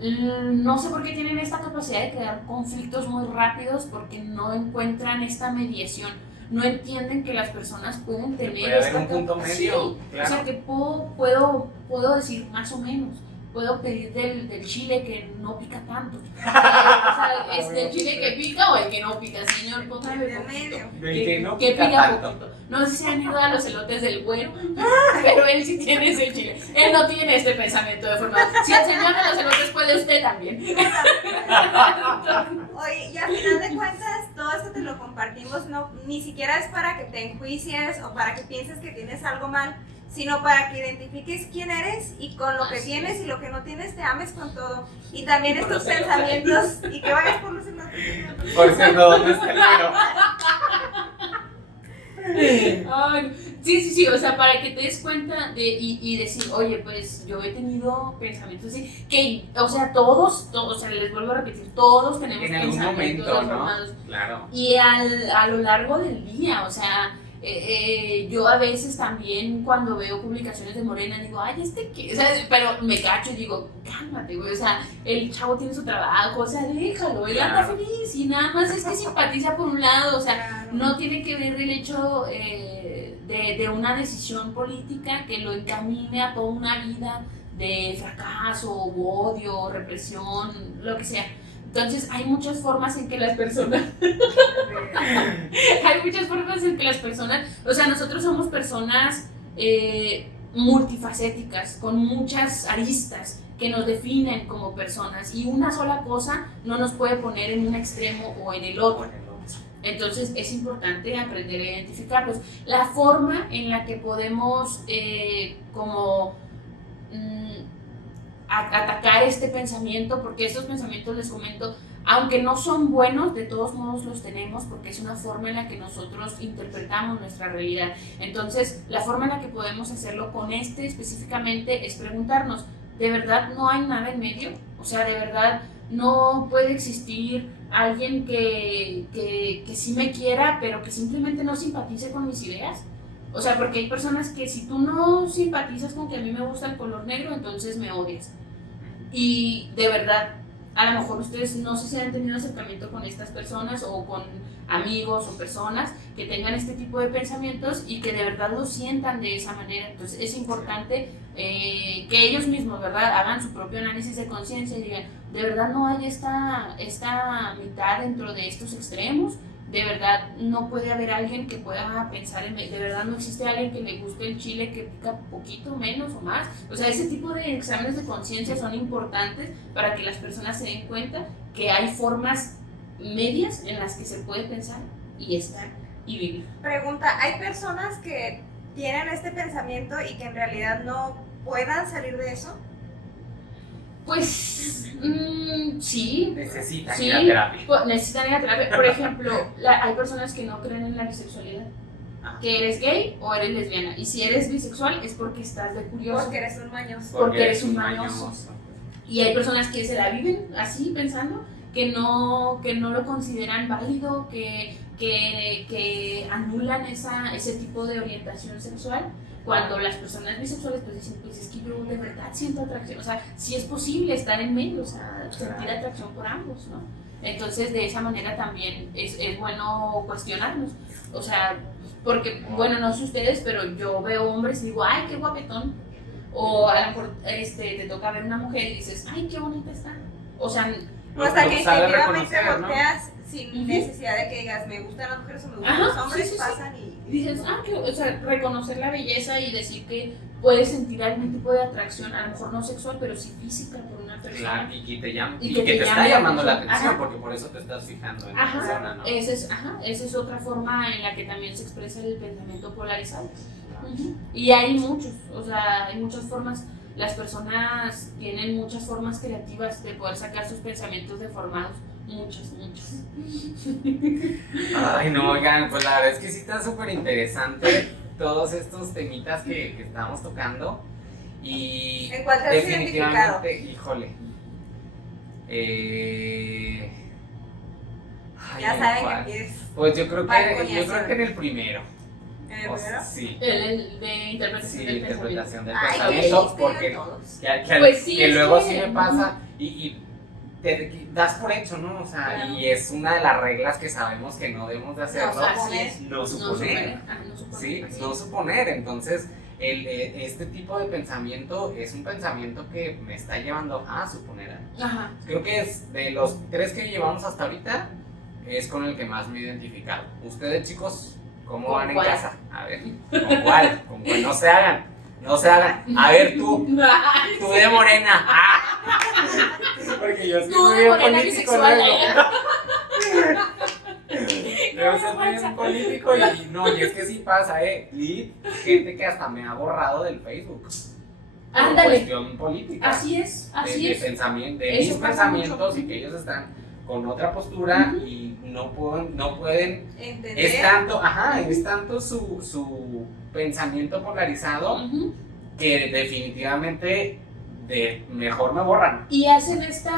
no sé por qué tienen esta capacidad de crear conflictos muy rápidos porque no encuentran esta mediación. No entienden que las personas pueden tener puede haber esta un punto medio, Sí, claro. o sea que puedo decir más o menos. Puedo pedir del chile que no pica tanto. O sea, ¿es del chile que pica o el que no pica, señor? Póngame De poquito. medio. Del que no Que pica pica tanto. poquito. No sé si han ido a los elotes del güero, pero él sí tiene ese chile. Él no tiene este pensamiento de forma. Si el señor de los elotes puede, usted también. Oye, y al final de cuentas, todo este te lo compartimos, no, ni siquiera es para que te enjuicies o para que pienses que tienes algo mal, sino para que identifiques quién eres y con lo que tienes y lo que no tienes te ames con todo. Y también estos pensamientos, y que vayas por los elotes. Por cierto, ¿dónde está el número? Ay, sí, o sea, para que te des cuenta y decir, oye, pues yo he tenido pensamientos así, que, o sea, todos, o sea, les vuelvo a repetir, todos tenemos En algún pensamientos momento, ¿no? deformados. Claro. Y a lo largo del día, o sea, yo a veces también cuando veo publicaciones de Morena digo, ay, ¿qué? O sea, pero me cacho y digo, cálmate, güey, o sea, el chavo tiene su trabajo, o sea, déjalo, él anda feliz y nada más es que simpatiza por un lado, o sea, no tiene que ver el hecho de una decisión política que lo encamine a toda una vida de fracaso, odio, represión, lo que sea. Entonces hay muchas formas en que las personas o sea, nosotros somos personas multifacéticas, con muchas aristas que nos definen como personas y una sola cosa no nos puede poner en un extremo o en el otro. Entonces es importante aprender a identificarlos. La forma en la que podemos atacar este pensamiento, porque estos pensamientos, les comento, aunque no son buenos, de todos modos los tenemos porque es una forma en la que nosotros interpretamos nuestra realidad. Entonces, la forma en la que podemos hacerlo con este específicamente es preguntarnos, ¿de verdad no hay nada en medio? O sea, ¿de verdad no puede existir alguien que sí me quiera, pero que simplemente no simpatice con mis ideas? O sea, porque hay personas que si tú no simpatizas con que a mí me gusta el color negro, entonces me odias. Y de verdad, a lo mejor ustedes no sé si han tenido acercamiento con estas personas o con amigos o personas que tengan este tipo de pensamientos y que de verdad lo sientan de esa manera. Entonces es importante que ellos mismos, ¿verdad?, hagan su propio análisis de conciencia y digan, de verdad no hay esta mitad dentro de estos extremos. De verdad no puede haber alguien que pueda pensar en mí, de verdad no existe alguien que le guste el chile que pica poquito, menos o más. O sea, ese tipo de exámenes de conciencia son importantes para que las personas se den cuenta que hay formas medias en las que se puede pensar y estar y vivir. Pregunta, ¿hay personas que tienen este pensamiento y que en realidad no puedan salir de eso? Pues sí. Necesitan ir a terapia. Necesitan ir a terapia. Por ejemplo, hay personas que no creen en la bisexualidad. Que eres gay o eres lesbiana. Y si eres bisexual es porque estás de curioso. Porque eres un mañoso. Porque eres un mañoso. Y hay personas que se la viven así pensando, que no lo consideran válido, que anulan ese tipo de orientación sexual. Cuando las personas bisexuales pues dicen, pues es que yo de verdad siento atracción, o sea, sí es posible estar en medio, o sea, sentir atracción por ambos, ¿no? Entonces de esa manera también es bueno cuestionarnos, o sea, porque, bueno, no sé ustedes, pero yo veo hombres y digo, ay, qué guapetón, o a lo mejor te toca ver una mujer y dices, ay, qué bonita está, o sea, o hasta que instintivamente volteas, ¿no? Sin necesidad de que digas, me gustan las mujeres o me gustan los hombres, sí. Pasan y dices, o sea, reconocer la belleza y decir que puedes sentir algún tipo de atracción, a lo mejor no sexual, pero sí física por una persona. Claro, y que te está llamando la atención, porque por eso te estás fijando en la persona, ¿no? Esa es otra forma en la que también se expresa el pensamiento polarizado. Y hay muchos, o sea, hay muchas formas. Las personas tienen muchas formas creativas de poder sacar sus pensamientos deformados. Muchas. Ay, no, oigan, pues la verdad es que sí está súper interesante todos estos temitas que estamos tocando. Y ¿en cuál te has identificado? Híjole. Ya saben que es. Pues yo creo que en el primero. ¿En el primero? Sí. El de interpretación del interpretación del pensamiento. pensamiento, porque pues sí, que luego sí me pasa y te das por hecho, ¿no? O sea, claro. Y es una de las reglas que sabemos que no debemos de hacer, no suponer. Sí, no suponer. Entonces, este tipo de pensamiento es un pensamiento que me está llevando a suponer. Ajá. Creo que es de los 3 que llevamos hasta ahorita, es con el que más me he identificado. Ustedes, chicos, ¿cómo van en casa? A ver, ¿con cuál? ¿Con cuál? No se hagan. A ver, tú de morena. Porque yo estoy muy bien político luego. Luego se fue un político y no, y es que sí pasa, gente que hasta me ha borrado del Facebook. Por Ándale. cuestión política. Así es, así de es. Pensamiento, de Eso mis pasa pensamientos mucho. y que ellos están con otra postura Ujú. y no pueden Entender. es tanto su pensamiento polarizado Ujú. que definitivamente mejor me borran. Y hacen este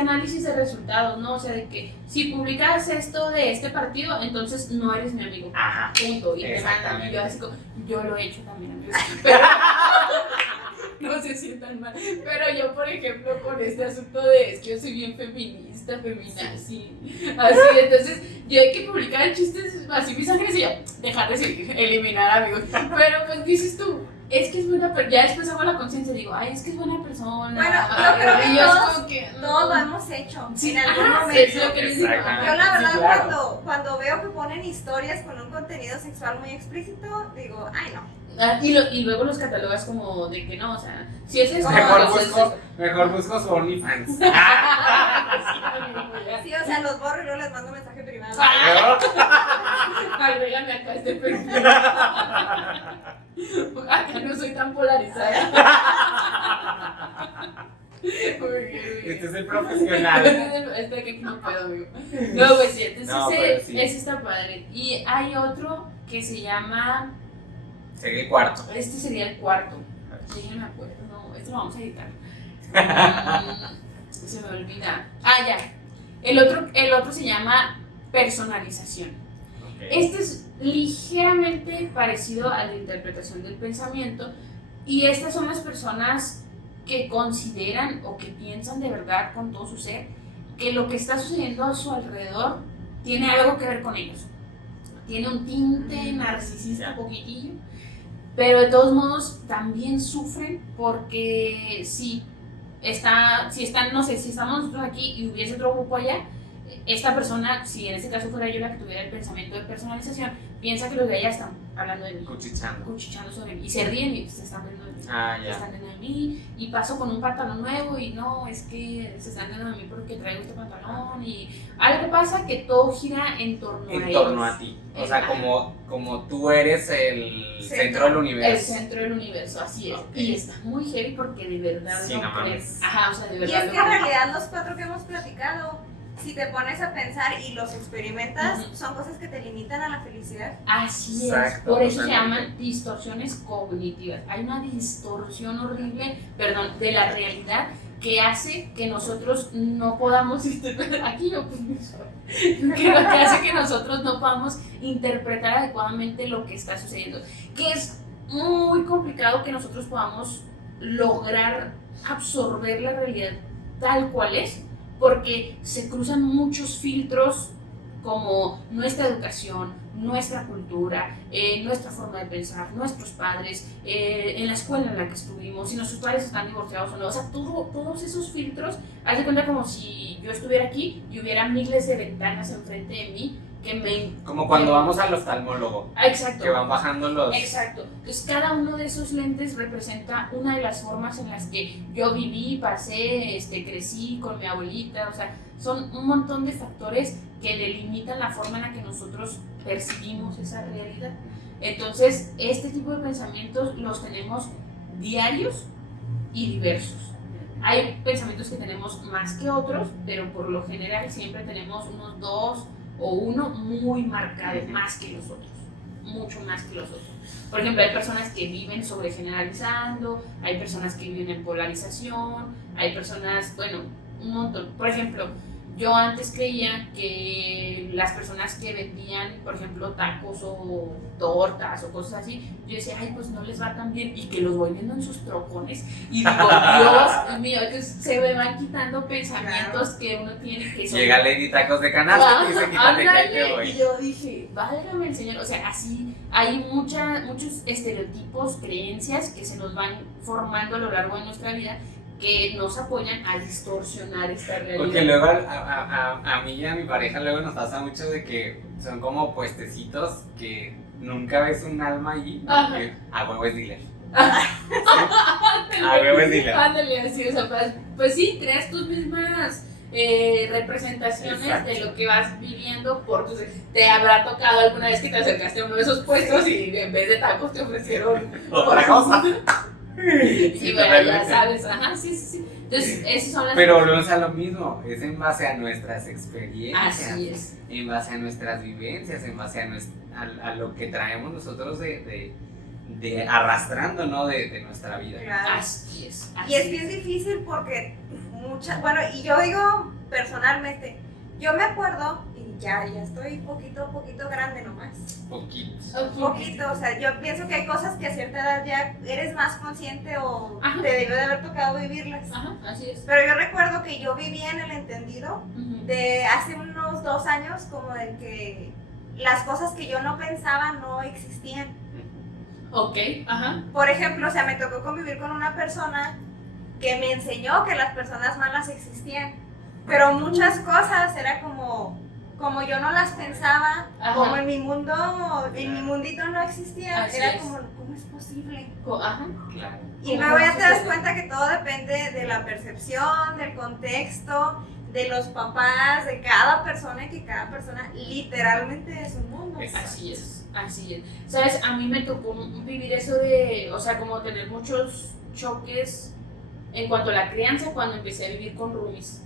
análisis de resultados, ¿no? O sea, de que si publicas esto de este partido, entonces no eres mi amigo. Ajá. Punto. Y te mandan, y Exactamente. yo así como, yo lo he hecho también, amigos. Pero no se sientan mal. Pero yo, por ejemplo, con este asunto de es que yo soy bien feminista, feminazi. Así, entonces yo hay que publicar chistes así misóginos y ya, dejar de seguir, eliminar amigos. Pero pues dices tú, es que es buena persona. Ya después hago la conciencia y digo, ay, es que es buena persona. Bueno, yo creo que Y yo es todos- como que, Todos lo hemos hecho Sí, en algún ajá, momento. es lo que les digo. Exactamente. Yo la verdad Sí, claro. cuando veo que ponen historias con un contenido sexual muy explícito, digo, ay no. y luego los catalogas como de que no, o sea, si es eso, Mejor entonces busco su OnlyFans. Sí, o sea, los borro y luego les mando un mensaje privado. Agrégame acá este perfil. Acá no soy tan polarizada. Este es el profesional. Este que aquí no puedo, amigo. No, pues sí, entonces No, pero sí. ese está padre. Y hay otro que se llama, Sería el cuarto. este sería el cuarto. Sí, no me acuerdo, no, esto lo vamos a editar. Se me olvida. Ah, ya. El otro se llama personalización. Este es ligeramente parecido a la interpretación del pensamiento y estas son las personas que consideran o que piensan de verdad con todo su ser que lo que está sucediendo a su alrededor tiene algo que ver con ellos. Tiene un tinte narcisista poquitillo, pero de todos modos también sufren porque si están, no sé, si estamos nosotros aquí y hubiese otro grupo allá, esta persona, si en este caso fuera yo la que tuviera el pensamiento de personalización, piensa que los de allá están hablando de mí, cuchicheando sobre mí, y se ríen y se están riendo de mí. Ah, Se ya. están riendo de mí, y paso con un pantalón nuevo y no, es que se están riendo de mí porque traigo este pantalón, y algo pasa que todo gira en torno a En ellos. torno a ti. O sea, como tú eres el centro del El universo. centro del universo, así es. Ok. Y está muy heavy porque de verdad Sí, no no creen. mames. Ajá, o sea, de Y verdad. es no que en creen. realidad los cuatro que hemos platicado, si te pones a pensar y los experimentas, Ujú. son cosas que te limitan a la felicidad. Así Exacto, es, por eso se totalmente. llaman distorsiones cognitivas. Hay una distorsión horrible, perdón, de la realidad que hace que nosotros no podamos aquí yo que hace que nosotros no podamos interpretar adecuadamente lo que está sucediendo, que es muy complicado que nosotros podamos lograr absorber la realidad tal cual es, porque se cruzan muchos filtros como nuestra educación, nuestra cultura, nuestra forma de pensar, nuestros padres, en la escuela en la que estuvimos, si nuestros padres están divorciados o no, o sea, todos esos filtros, haz de cuenta como si yo estuviera aquí y hubiera miles de ventanas enfrente de mí que me... Como cuando vamos al oftalmólogo, Ah, exacto. que van bajando los... Exacto. Entonces, cada uno de esos lentes representa una de las formas en las que yo viví, pasé, crecí con mi abuelita. O sea, son un montón de factores que delimitan la forma en la que nosotros percibimos esa realidad. Entonces, este tipo de pensamientos los tenemos diarios y diversos. Hay pensamientos que tenemos más que otros, pero por lo general siempre tenemos unos dos o uno muy marcado, más que los otros, mucho más que los otros. Por ejemplo, hay personas que viven sobregeneralizando, hay personas que viven en polarización, hay personas, bueno, un montón. Por ejemplo, yo antes creía que las personas que vendían, por ejemplo, tacos o tortas o cosas así, yo decía, ay, pues no les va tan bien, y que los voy viendo en sus trocones, y digo, Dios mío, entonces se me van quitando pensamientos que uno tiene que son... Llega Lady Tacos de Canasta y dice, quítate que ahí te Ándale, voy. y yo dije, válgame el Señor, o sea, así hay muchos estereotipos, creencias que se nos van formando a lo largo de nuestra vida que nos apoyan a distorsionar esta realidad. Porque luego a mí y a mi pareja luego nos pasa mucho de que son como puestecitos que nunca ves un alma allí, ¿no? Ajá. Que a huevo es dealer. A huevo es dealer. Ándale, así, o sea, pues sí, creas tus mismas representaciones Exacto. de lo que vas viviendo. Te habrá tocado alguna vez que te acercaste a uno de esos puestos y en vez de tacos te ofrecieron Otra cosa. y bueno, ya sabes, ajá, sí. Entonces, esas son las Pero volvemos a lo mismo, es en base a nuestras experiencias, Así es. en base a nuestras vivencias, en base a lo que traemos nosotros de arrastrando, ¿no? de nuestra vida. Claro. Así es. Y es bien difícil porque bueno, y yo digo personalmente, yo me acuerdo, y ya estoy poquito grande nomás. Poquito, o sea, yo pienso que hay cosas que a cierta edad ya eres más consciente o Ajá. te debe de haber tocado vivirlas. Ajá, así es. Pero yo recuerdo que yo vivía en el entendido Ujú. de hace unos 2 años, como de que las cosas que yo no pensaba no existían. Ok, ajá. Por ejemplo, o sea, me tocó convivir con una persona que me enseñó que las personas malas existían, pero muchas cosas era como yo no las pensaba, Ajá. como en mi mundo, en mi mundito no existía, Así era es. como, ¿cómo es posible? Ajá. Claro. Y luego ya te das cuenta que todo depende de la percepción, del contexto, de los papás, de cada persona, y que cada persona literalmente es un mundo. Así es. Sabes, a mí me tocó vivir eso de, o sea, como tener muchos choques en cuanto a la crianza cuando empecé a vivir con roomies.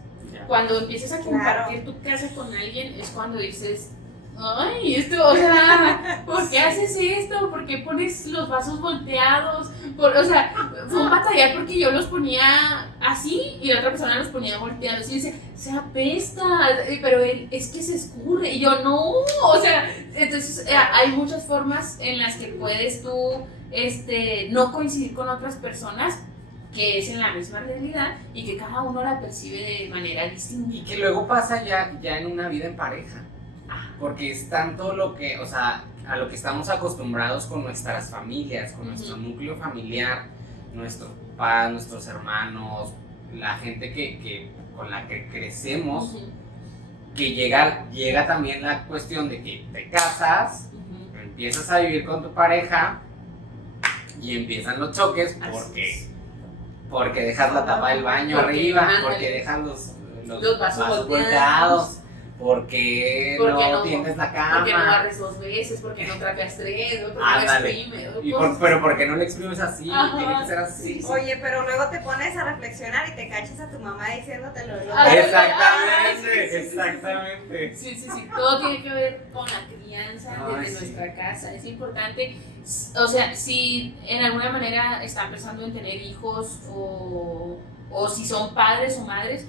Cuando empiezas a compartir tu casa con alguien es cuando dices, ay, esto, o sea, ¿por qué haces esto? ¿Por qué pones los vasos volteados? O sea, fue un batallar porque yo los ponía así y la otra persona los ponía volteados y dice, se apesta, pero él, es que se escurre y yo no, o sea, entonces hay muchas formas en las que puedes tú no coincidir con otras personas que es en la misma realidad y que cada uno la percibe de manera distinta. Y que luego pasa ya en una vida en pareja. Porque es tanto lo que, o sea, a lo que estamos acostumbrados con nuestras familias, con nuestro núcleo familiar, nuestros papás, nuestros hermanos, la gente con la que crecemos, que llega también la cuestión de que te casas, empiezas a vivir con tu pareja y empiezan los choques porque dejas la tapa del baño arriba, porque dejas los vasos volteados. Porque no tienes la cama. Porque no barres 2 veces, porque no trapeas 3, porque no exprimes. Pero porque no le exprimes así, Ajá. tiene que ser así. Oye, pero luego te pones a reflexionar y te cachas a tu mamá diciéndotelo. Exactamente. Sí. Todo tiene que ver con la crianza desde nuestra casa. Es importante, o sea, si en alguna manera están pensando en tener hijos o si son padres o madres,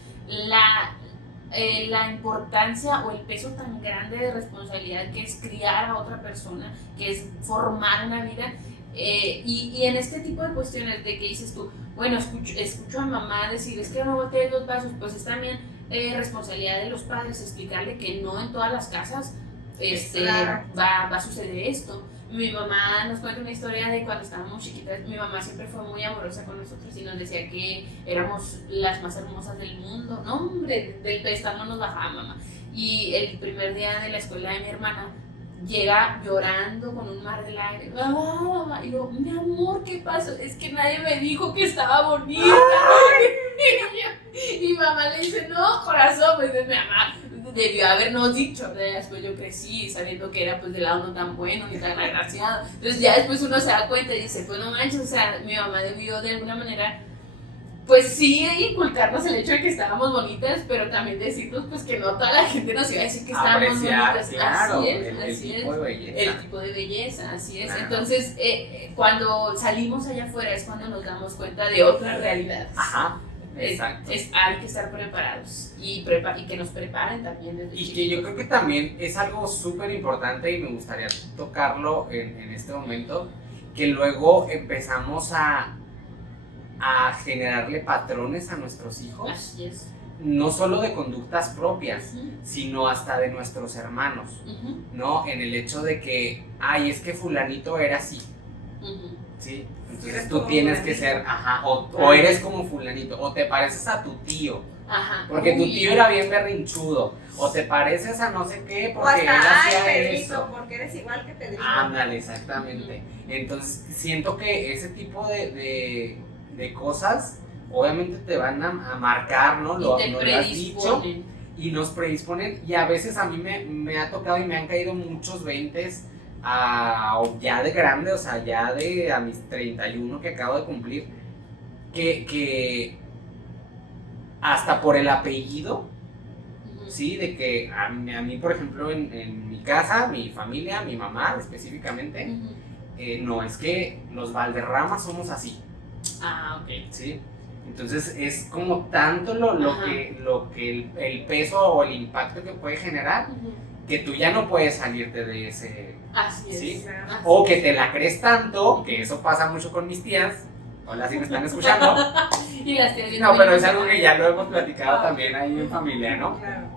la importancia o el peso tan grande de responsabilidad que es criar a otra persona, que es formar una vida, y en este tipo de cuestiones de que dices tú, bueno, escucho a mamá decir, es que no voltees los vasos, pues es también responsabilidad de los padres explicarle que no en todas las casas va a suceder esto. Mi mamá nos cuenta una historia de cuando estábamos chiquitas. Mi mamá siempre fue muy amorosa con nosotros y nos decía que éramos las más hermosas del mundo. No, hombre, del pedestal no nos bajaba mamá. Y el primer día de la escuela de mi hermana llega llorando con un mar de lágrimas. Y yo, mi amor, ¿qué pasó? Es que nadie me dijo que estaba bonita. Y mi mamá le dice, no, corazón, pues es mi mamá. Debió habernos dicho, después yo crecí sabiendo que era pues del lado no tan bueno ni tan agraciado, entonces ya después uno se da cuenta y dice, pues no manches, o sea, mi mamá debió de alguna manera, pues sí, inculcarnos el hecho de que estábamos bonitas, pero también decirnos pues que no toda la gente nos iba a decir que estábamos bonitas, claro, así el tipo de belleza, así es, claro. Entonces cuando salimos allá afuera es cuando nos damos cuenta de otra realidad. Ajá. Exacto. Hay que estar preparados y que nos preparen también desde Y chiquitos. que yo creo que también es algo súper importante y me gustaría tocarlo en este momento, que luego empezamos a generarle patrones a nuestros hijos, Así es. no solo de conductas propias, sino hasta de nuestros hermanos, ¿no? En el hecho de que, ay, es que fulanito era así, ¿sí? Entonces tú tienes que ser, o eres como fulanito, o te pareces a tu tío, porque tu tío era bien berrinchudo, o te pareces a no sé qué, porque él hacía Pedrito, eso. porque eres igual que Pedrito. Ándale, exactamente. Entonces siento que ese tipo de cosas obviamente te van a marcar, ¿no? Y te lo has dicho. predisponen. Y nos predisponen, y a veces a mí me ha tocado y me han caído muchos 20s ya de grande, o sea, ya a mis 31 que acabo de cumplir, que hasta por el apellido, ¿sí? De que a mí, por ejemplo, en mi casa, mi familia, mi mamá específicamente, no, es que los Valderrama somos así. Ah, ok. ¿Sí? Entonces es como tanto lo que el peso o el impacto que puede generar, que tú ya no puedes salirte de ese. Así es. ¿Sí? Así O que te la crees tanto, que eso pasa mucho con mis tías. Hola, si me están escuchando. Y las tías No, pero es algo que ya lo hemos platicado también ahí en familia, ¿no? Claro.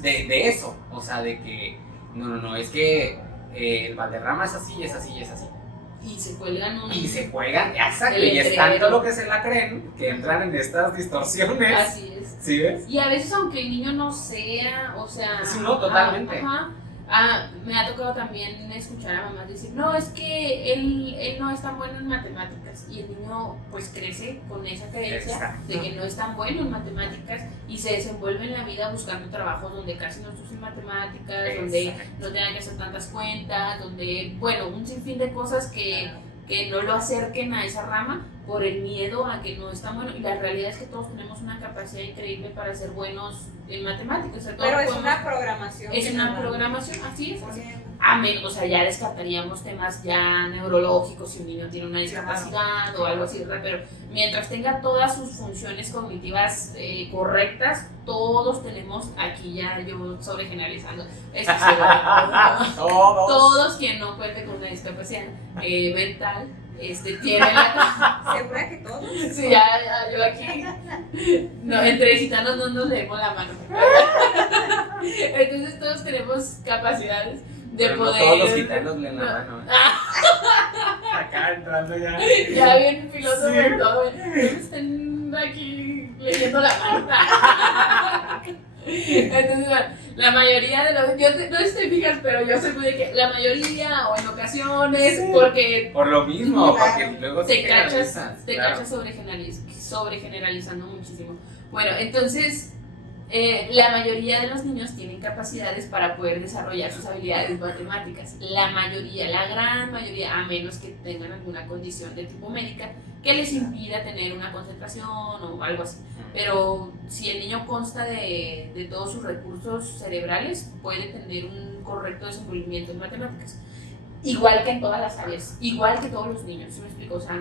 De eso, o sea, de que no, es que el Valderrama es así, es así, es así. Y se cuelgan Y se juegan, exacto, El y es letrero. tanto lo que se la creen que entran en estas distorsiones. Así es. ¿Sí ves? Y a veces aunque el niño no sea, o sea... Sí, no, totalmente. Me ha tocado también escuchar a mamás decir, no, es que él no es tan bueno en matemáticas. Y el niño pues crece con esa creencia Exacto. de que no es tan bueno en matemáticas y se desenvuelve en la vida buscando trabajos donde casi no se usen matemáticas, donde Exacto. no tengan que hacer tantas cuentas, donde, bueno, un sinfín de cosas que no lo acerquen a esa rama por el miedo a que no es tan bueno. Y la realidad es que todos tenemos una capacidad increíble para ser buenos en matemáticas. O sea, todos Pero es podemos- una programación. es que una nos dan. programación, así es. Porque- O sea, ya descartaríamos temas ya neurológicos si un niño tiene una discapacidad o algo así, ¿verdad? Pero mientras tenga todas sus funciones cognitivas correctas, todos tenemos, aquí ya yo sobregeneralizando, esto sí, todos quien no cuente con una discapacidad mental, tienen la... ¿Segura que todos? Sí, ya, yo aquí, no, entre gitanos no nos leemos la mano. Entonces todos tenemos capacidades de Pero poder... no todos los gitanos leen la No. mano. Acá entrando ya. Ya bien filósofo Sí. y todo. No estén aquí leyendo la mano. Entonces, bueno, la mayoría de los... no sé si te fijas, pero yo soy muy de que la mayoría o en ocasiones, Sí. porque Por lo mismo, Claro. porque luego te cachas claro. sobregeneralizando muchísimo. Bueno, entonces la mayoría de los niños tienen capacidades para poder desarrollar sus habilidades matemáticas. La mayoría, la gran mayoría, a menos que tengan alguna condición de tipo médica que les impida tener una concentración o algo así. Pero si el niño consta de todos sus recursos cerebrales, puede tener un correcto desenvolvimiento en matemáticas. Igual que en todas las áreas, igual que todos los niños, ¿sí me explico? O sea,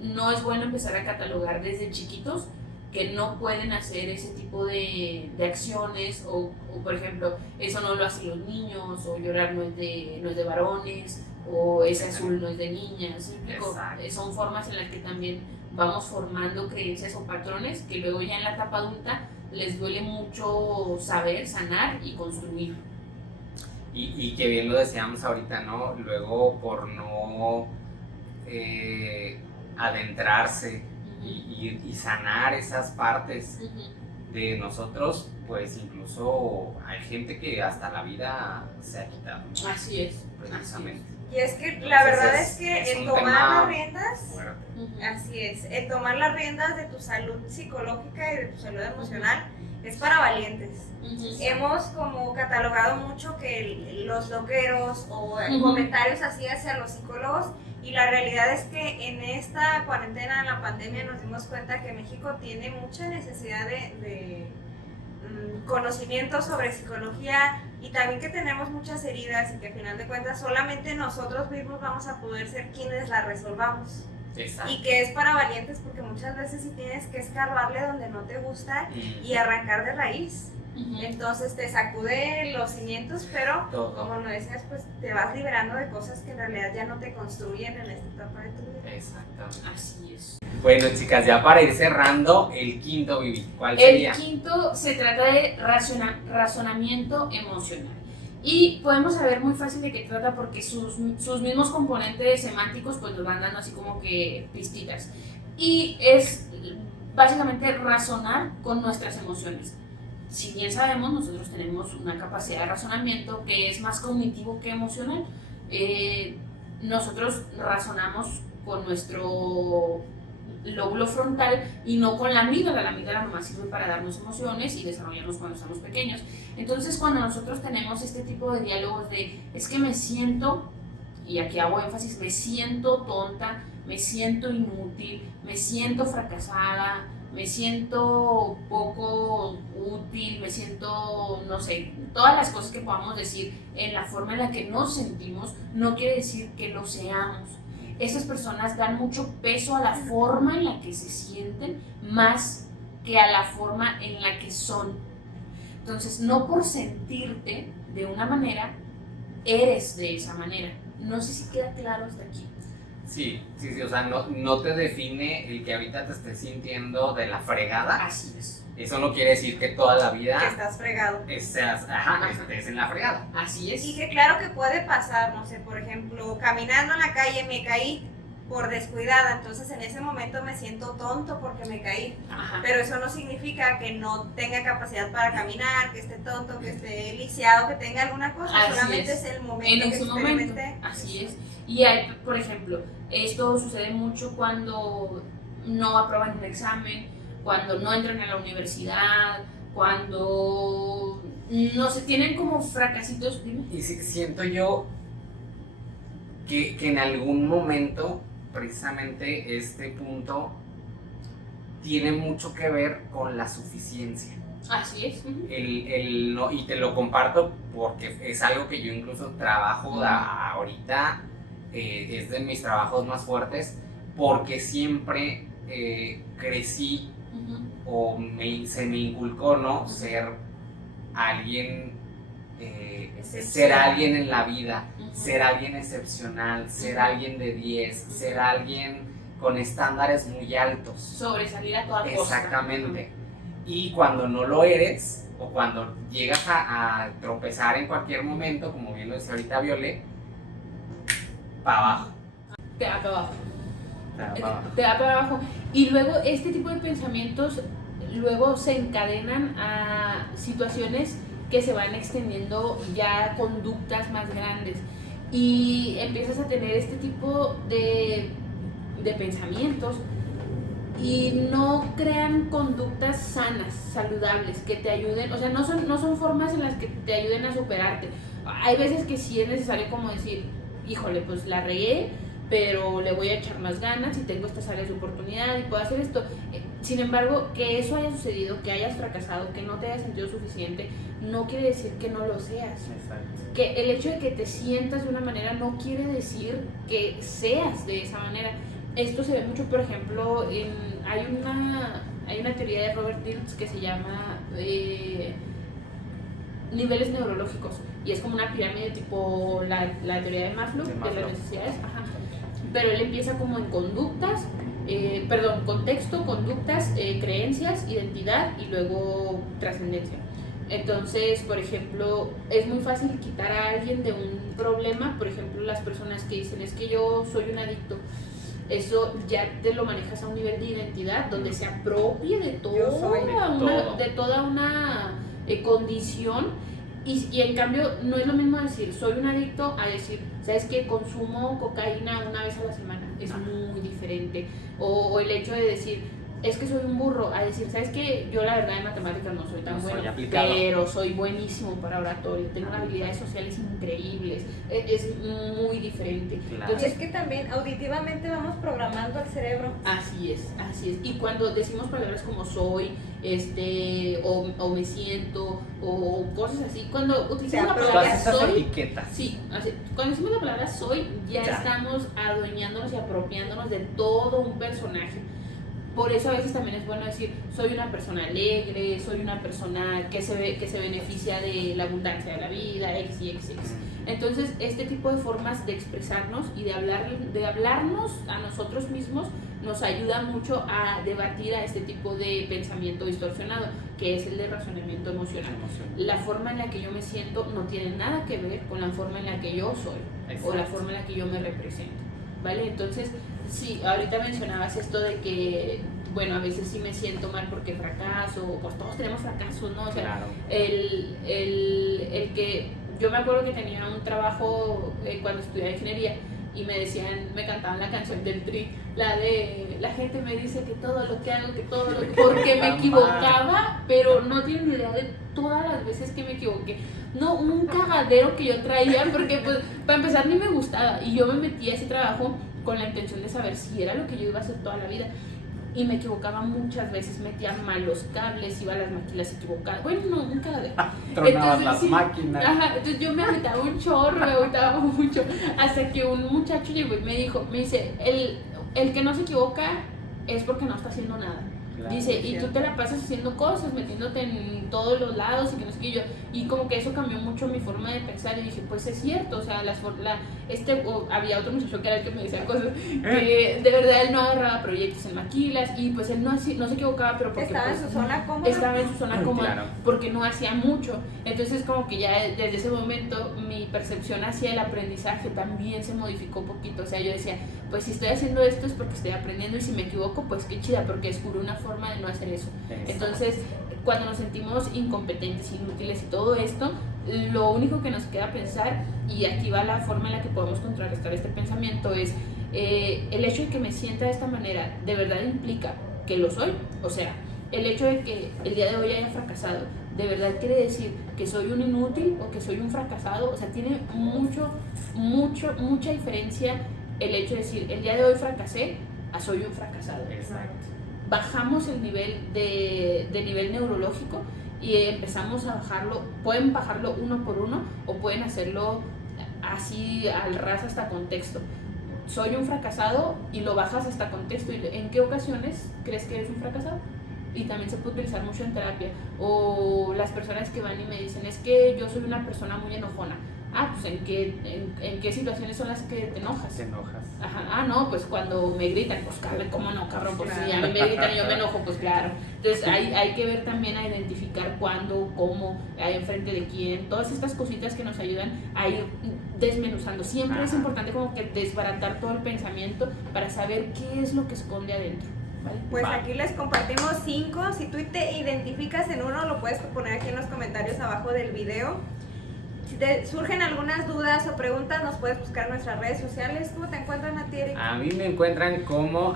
no es bueno empezar a catalogar desde chiquitos que no pueden hacer ese tipo de acciones o, por ejemplo, eso no lo hacen los niños, o llorar no es de varones, o ese azul no es de niñas, ¿sí me explico? Son formas en las que también vamos formando creencias o patrones que luego ya en la etapa adulta les duele mucho saber, sanar y construir. Y que bien lo decíamos ahorita, ¿no? Luego por no adentrarse y sanar esas partes de nosotros, pues incluso hay gente que hasta la vida se ha quitado. Así es. Precisamente. Y es que la verdad es que es el un tomar tema las riendas, fuerte. así es, el tomar las riendas de tu salud psicológica y de tu salud emocional es para valientes. Hemos como catalogado mucho que los loqueros o comentarios así hacia los psicólogos, y la realidad es que en esta cuarentena, en la pandemia, nos dimos cuenta que México tiene mucha necesidad de conocimiento sobre psicología, y también que tenemos muchas heridas y que al final de cuentas solamente nosotros mismos vamos a poder ser quienes las resolvamos. Exacto. Y que es para valientes, porque muchas veces sí tienes que escarbarle donde no te gusta y arrancar de raíz. Entonces te sacude los cimientos, pero Todo. como lo decías, pues te vas liberando de cosas que en realidad ya no te construyen en esta etapa de tu vida. Exacto. Así es. Bueno, chicas, ya para ir cerrando, el quinto, Vivi, ¿cuál El sería? quinto se trata de razonamiento emocional. Y podemos saber muy fácil de qué trata porque sus mismos componentes semánticos pues nos van dando así como que pistitas. Y es básicamente razonar con nuestras emociones. Si bien sabemos, nosotros tenemos una capacidad de razonamiento que es más cognitivo que emocional. Nosotros razonamos con lóbulo frontal y no con la amígdala. La amígdala nomás sirve para darnos emociones y desarrollarnos cuando estamos pequeños. Entonces, cuando nosotros tenemos este tipo de diálogos de es que me siento, y aquí hago énfasis, me siento tonta, me siento inútil, me siento fracasada, me siento poco útil, me siento, no sé, todas las cosas que podamos decir en la forma en la que nos sentimos, no quiere decir que lo seamos. Esas personas dan mucho peso a la forma en la que se sienten más que a la forma en la que son. Entonces, no por sentirte de una manera, eres de esa manera. No sé si queda claro hasta aquí. Sí, o sea, no te define el que ahorita te estés sintiendo de la fregada. Así es. Eso no quiere decir que toda la vida Que estás fregado. estés en la fregada. Así es. Y que claro que puede pasar, no sé, por ejemplo, caminando en la calle me caí por descuidada, entonces en ese momento me siento tonto porque me caí. Ajá. Pero eso no significa que no tenga capacidad para caminar, que esté tonto, que esté lisiado, que tenga alguna cosa. Así solamente es. es el momento En que ese momento. experimenté. Así es. Y hay, por ejemplo, esto sucede mucho cuando no aprueban un examen, cuando no entran a la universidad, cuando no se tienen como fracasitos. Dime. Y siento yo que en algún momento, precisamente este punto, tiene mucho que ver con la suficiencia. Así es. Ujú. Y te lo comparto porque es algo que yo incluso trabajo ahorita, es de mis trabajos más fuertes, porque siempre crecí o se me inculcó, ¿no? Ser alguien, ser alguien en la vida, ser alguien excepcional, ser alguien de 10, ser alguien con estándares muy altos. Sobresalir a toda costa. Exactamente. Y cuando no lo eres, o cuando llegas a tropezar en cualquier momento, como bien lo decía ahorita Viole, para abajo. Te va para abajo. Te va para abajo. Te va para abajo. Y luego este tipo de pensamientos luego se encadenan a situaciones que se van extendiendo ya a conductas más grandes. Y empiezas a tener este tipo de pensamientos y no crean conductas sanas, saludables, que te ayuden, o sea, no son formas en las que te ayuden a superarte. Hay veces que sí es necesario como decir, híjole, pues la regué, pero le voy a echar más ganas y tengo estas áreas de oportunidad y puedo hacer esto. Sin embargo, que eso haya sucedido, que hayas fracasado, que no te hayas sentido suficiente, no quiere decir que no lo seas. Exacto. Que el hecho de que te sientas de una manera no quiere decir que seas de esa manera. Esto se ve mucho, por ejemplo, hay una teoría de Robert Dilts que se llama niveles neurológicos, y es como una pirámide tipo la teoría de Maslow, de las necesidades. Ajá. Pero él empieza como en conductas, contexto, conductas, creencias, identidad y luego trascendencia. Entonces, por ejemplo, es muy fácil quitar a alguien de un problema. Por ejemplo, las personas que dicen, es que yo soy un adicto, eso ya te lo manejas a un nivel de identidad donde se apropie de toda una condición. Y en cambio, no es lo mismo decir soy un adicto a decir, ¿sabes qué? Consumo cocaína una vez a la semana. Es muy diferente. O el hecho de decir, es que soy un burro, a decir, ¿sabes qué? Yo la verdad en matemáticas no soy tan bueno, pero soy buenísimo para oratorio, tengo habilidades sociales increíbles. Es muy diferente. Claro. Entonces, es que también auditivamente vamos programando al cerebro. Así es. Y cuando decimos palabras como soy, o me siento, o cosas así, cuando utilizamos la palabra soy, etiquetas. sí, cuando decimos la palabra soy, ya estamos adueñándonos y apropiándonos de todo un personaje. Por eso a veces también es bueno decir, soy una persona alegre, soy una persona que se beneficia de la abundancia de la vida, X y X y X. Entonces, este tipo de formas de expresarnos y de hablarnos a nosotros mismos nos ayuda mucho a debatir a este tipo de pensamiento distorsionado, que es el de razonamiento emocional. La forma en la que yo me siento no tiene nada que ver con la forma en la que yo soy. Exacto. O la forma en la que yo me represento, ¿vale? Entonces, sí, ahorita mencionabas esto de que, bueno, a veces sí me siento mal porque fracaso, pues todos tenemos fracasos, ¿no? O sea, claro. el que yo me acuerdo que tenía un trabajo cuando estudiaba ingeniería y me decían, me cantaban la canción del Tri, la de la gente me dice que todo lo que hago, que todo lo que... Porque me equivocaba, pero no tienen idea de todas las veces que me equivoqué. No, un cagadero que yo traía, porque pues para empezar ni me gustaba y yo me metí a ese trabajo con la intención de saber si era lo que yo iba a hacer toda la vida. Y me equivocaba muchas veces, metía mal los cables, iba a las maquilas equivocadas. Bueno, no, un cagadero. Tronabas las máquinas. Ajá, entonces yo me agüitaba un chorro, me agüitaba mucho. Hasta que un muchacho llegó y me dice, el que no se equivoca es porque no está haciendo nada. Claro, Dice, y tú te la pasas haciendo cosas, metiéndote en todos los lados y que no sé qué yo. Y como que eso cambió mucho mi forma de pensar y dije, pues es cierto, o sea, había otro muchacho que era el que me decía cosas, que de verdad él no agarraba proyectos en maquilas y pues él no se equivocaba, pero porque estaba pues, en su zona cómoda. Estaba en su zona cómoda, claro. porque no hacía mucho. Entonces como que ya desde ese momento mi percepción hacia el aprendizaje también se modificó un poquito. O sea, yo decía, pues si estoy haciendo esto es porque estoy aprendiendo y si me equivoco, pues qué chida, porque descubrí una forma de no hacer eso. Exacto. Entonces, cuando nos sentimos incompetentes, inútiles y todo esto, lo único que nos queda pensar, y aquí va la forma en la que podemos contrarrestar este pensamiento, es el hecho de que me sienta de esta manera, ¿de verdad implica que lo soy? O sea, el hecho de que el día de hoy haya fracasado, ¿de verdad quiere decir que soy un inútil o que soy un fracasado? O sea, tiene mucha diferencia el hecho de decir, el día de hoy fracasé, a soy un fracasado. Exacto. Bajamos el nivel de nivel neurológico y empezamos a bajarlo. Pueden bajarlo uno por uno o pueden hacerlo así al ras hasta contexto. Soy un fracasado y lo bajas hasta contexto. ¿En qué ocasiones crees que eres un fracasado? Y también se puede utilizar mucho en terapia. O las personas que van y me dicen, es que yo soy una persona muy enojona. Ah, pues ¿en qué situaciones son las que te enojas? Te enojas. Ajá. Ah, no, pues cuando me gritan, pues ¿cómo no, cabrón? Pues si a mí me gritan y yo me enojo, pues claro. Entonces hay que ver también a identificar cuándo, cómo, enfrente de quién, todas estas cositas que nos ayudan a ir desmenuzando. Siempre es importante como que desbaratar todo el pensamiento para saber qué es lo que esconde adentro. ¿Vale? Pues aquí les compartimos 5. Si tú te identificas en uno, lo puedes poner aquí en los comentarios abajo del video. Si te surgen algunas dudas o preguntas, nos puedes buscar en nuestras redes sociales. ¿Cómo te encuentran a ti, Eric? A mí me encuentran como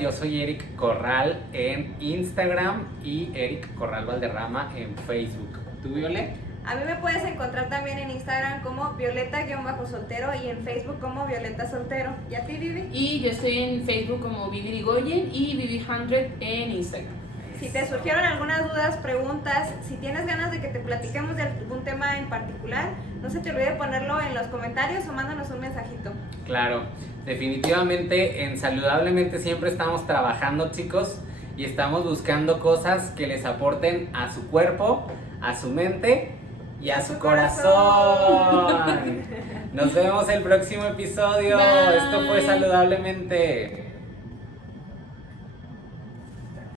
@yo soy Eric Corral en Instagram y Eric Corral Valderrama en Facebook. ¿Tú, Violet? A mí me puedes encontrar también en Instagram como Violeta-soltero y en Facebook como Violeta Soltero. ¿Y a ti, Vivi? Y yo estoy en Facebook como Vivi Rigoyen y Vivi100 en Instagram. Si te surgieron algunas dudas, preguntas, si tienes ganas de que te platiquemos de algún tema en particular, no se te olvide ponerlo en los comentarios o mándanos un mensajito. Claro, definitivamente en Saludablemente siempre estamos trabajando, chicos, y estamos buscando cosas que les aporten a su cuerpo, a su mente y a su corazón. Nos vemos el próximo episodio. Bye. Esto fue Saludablemente.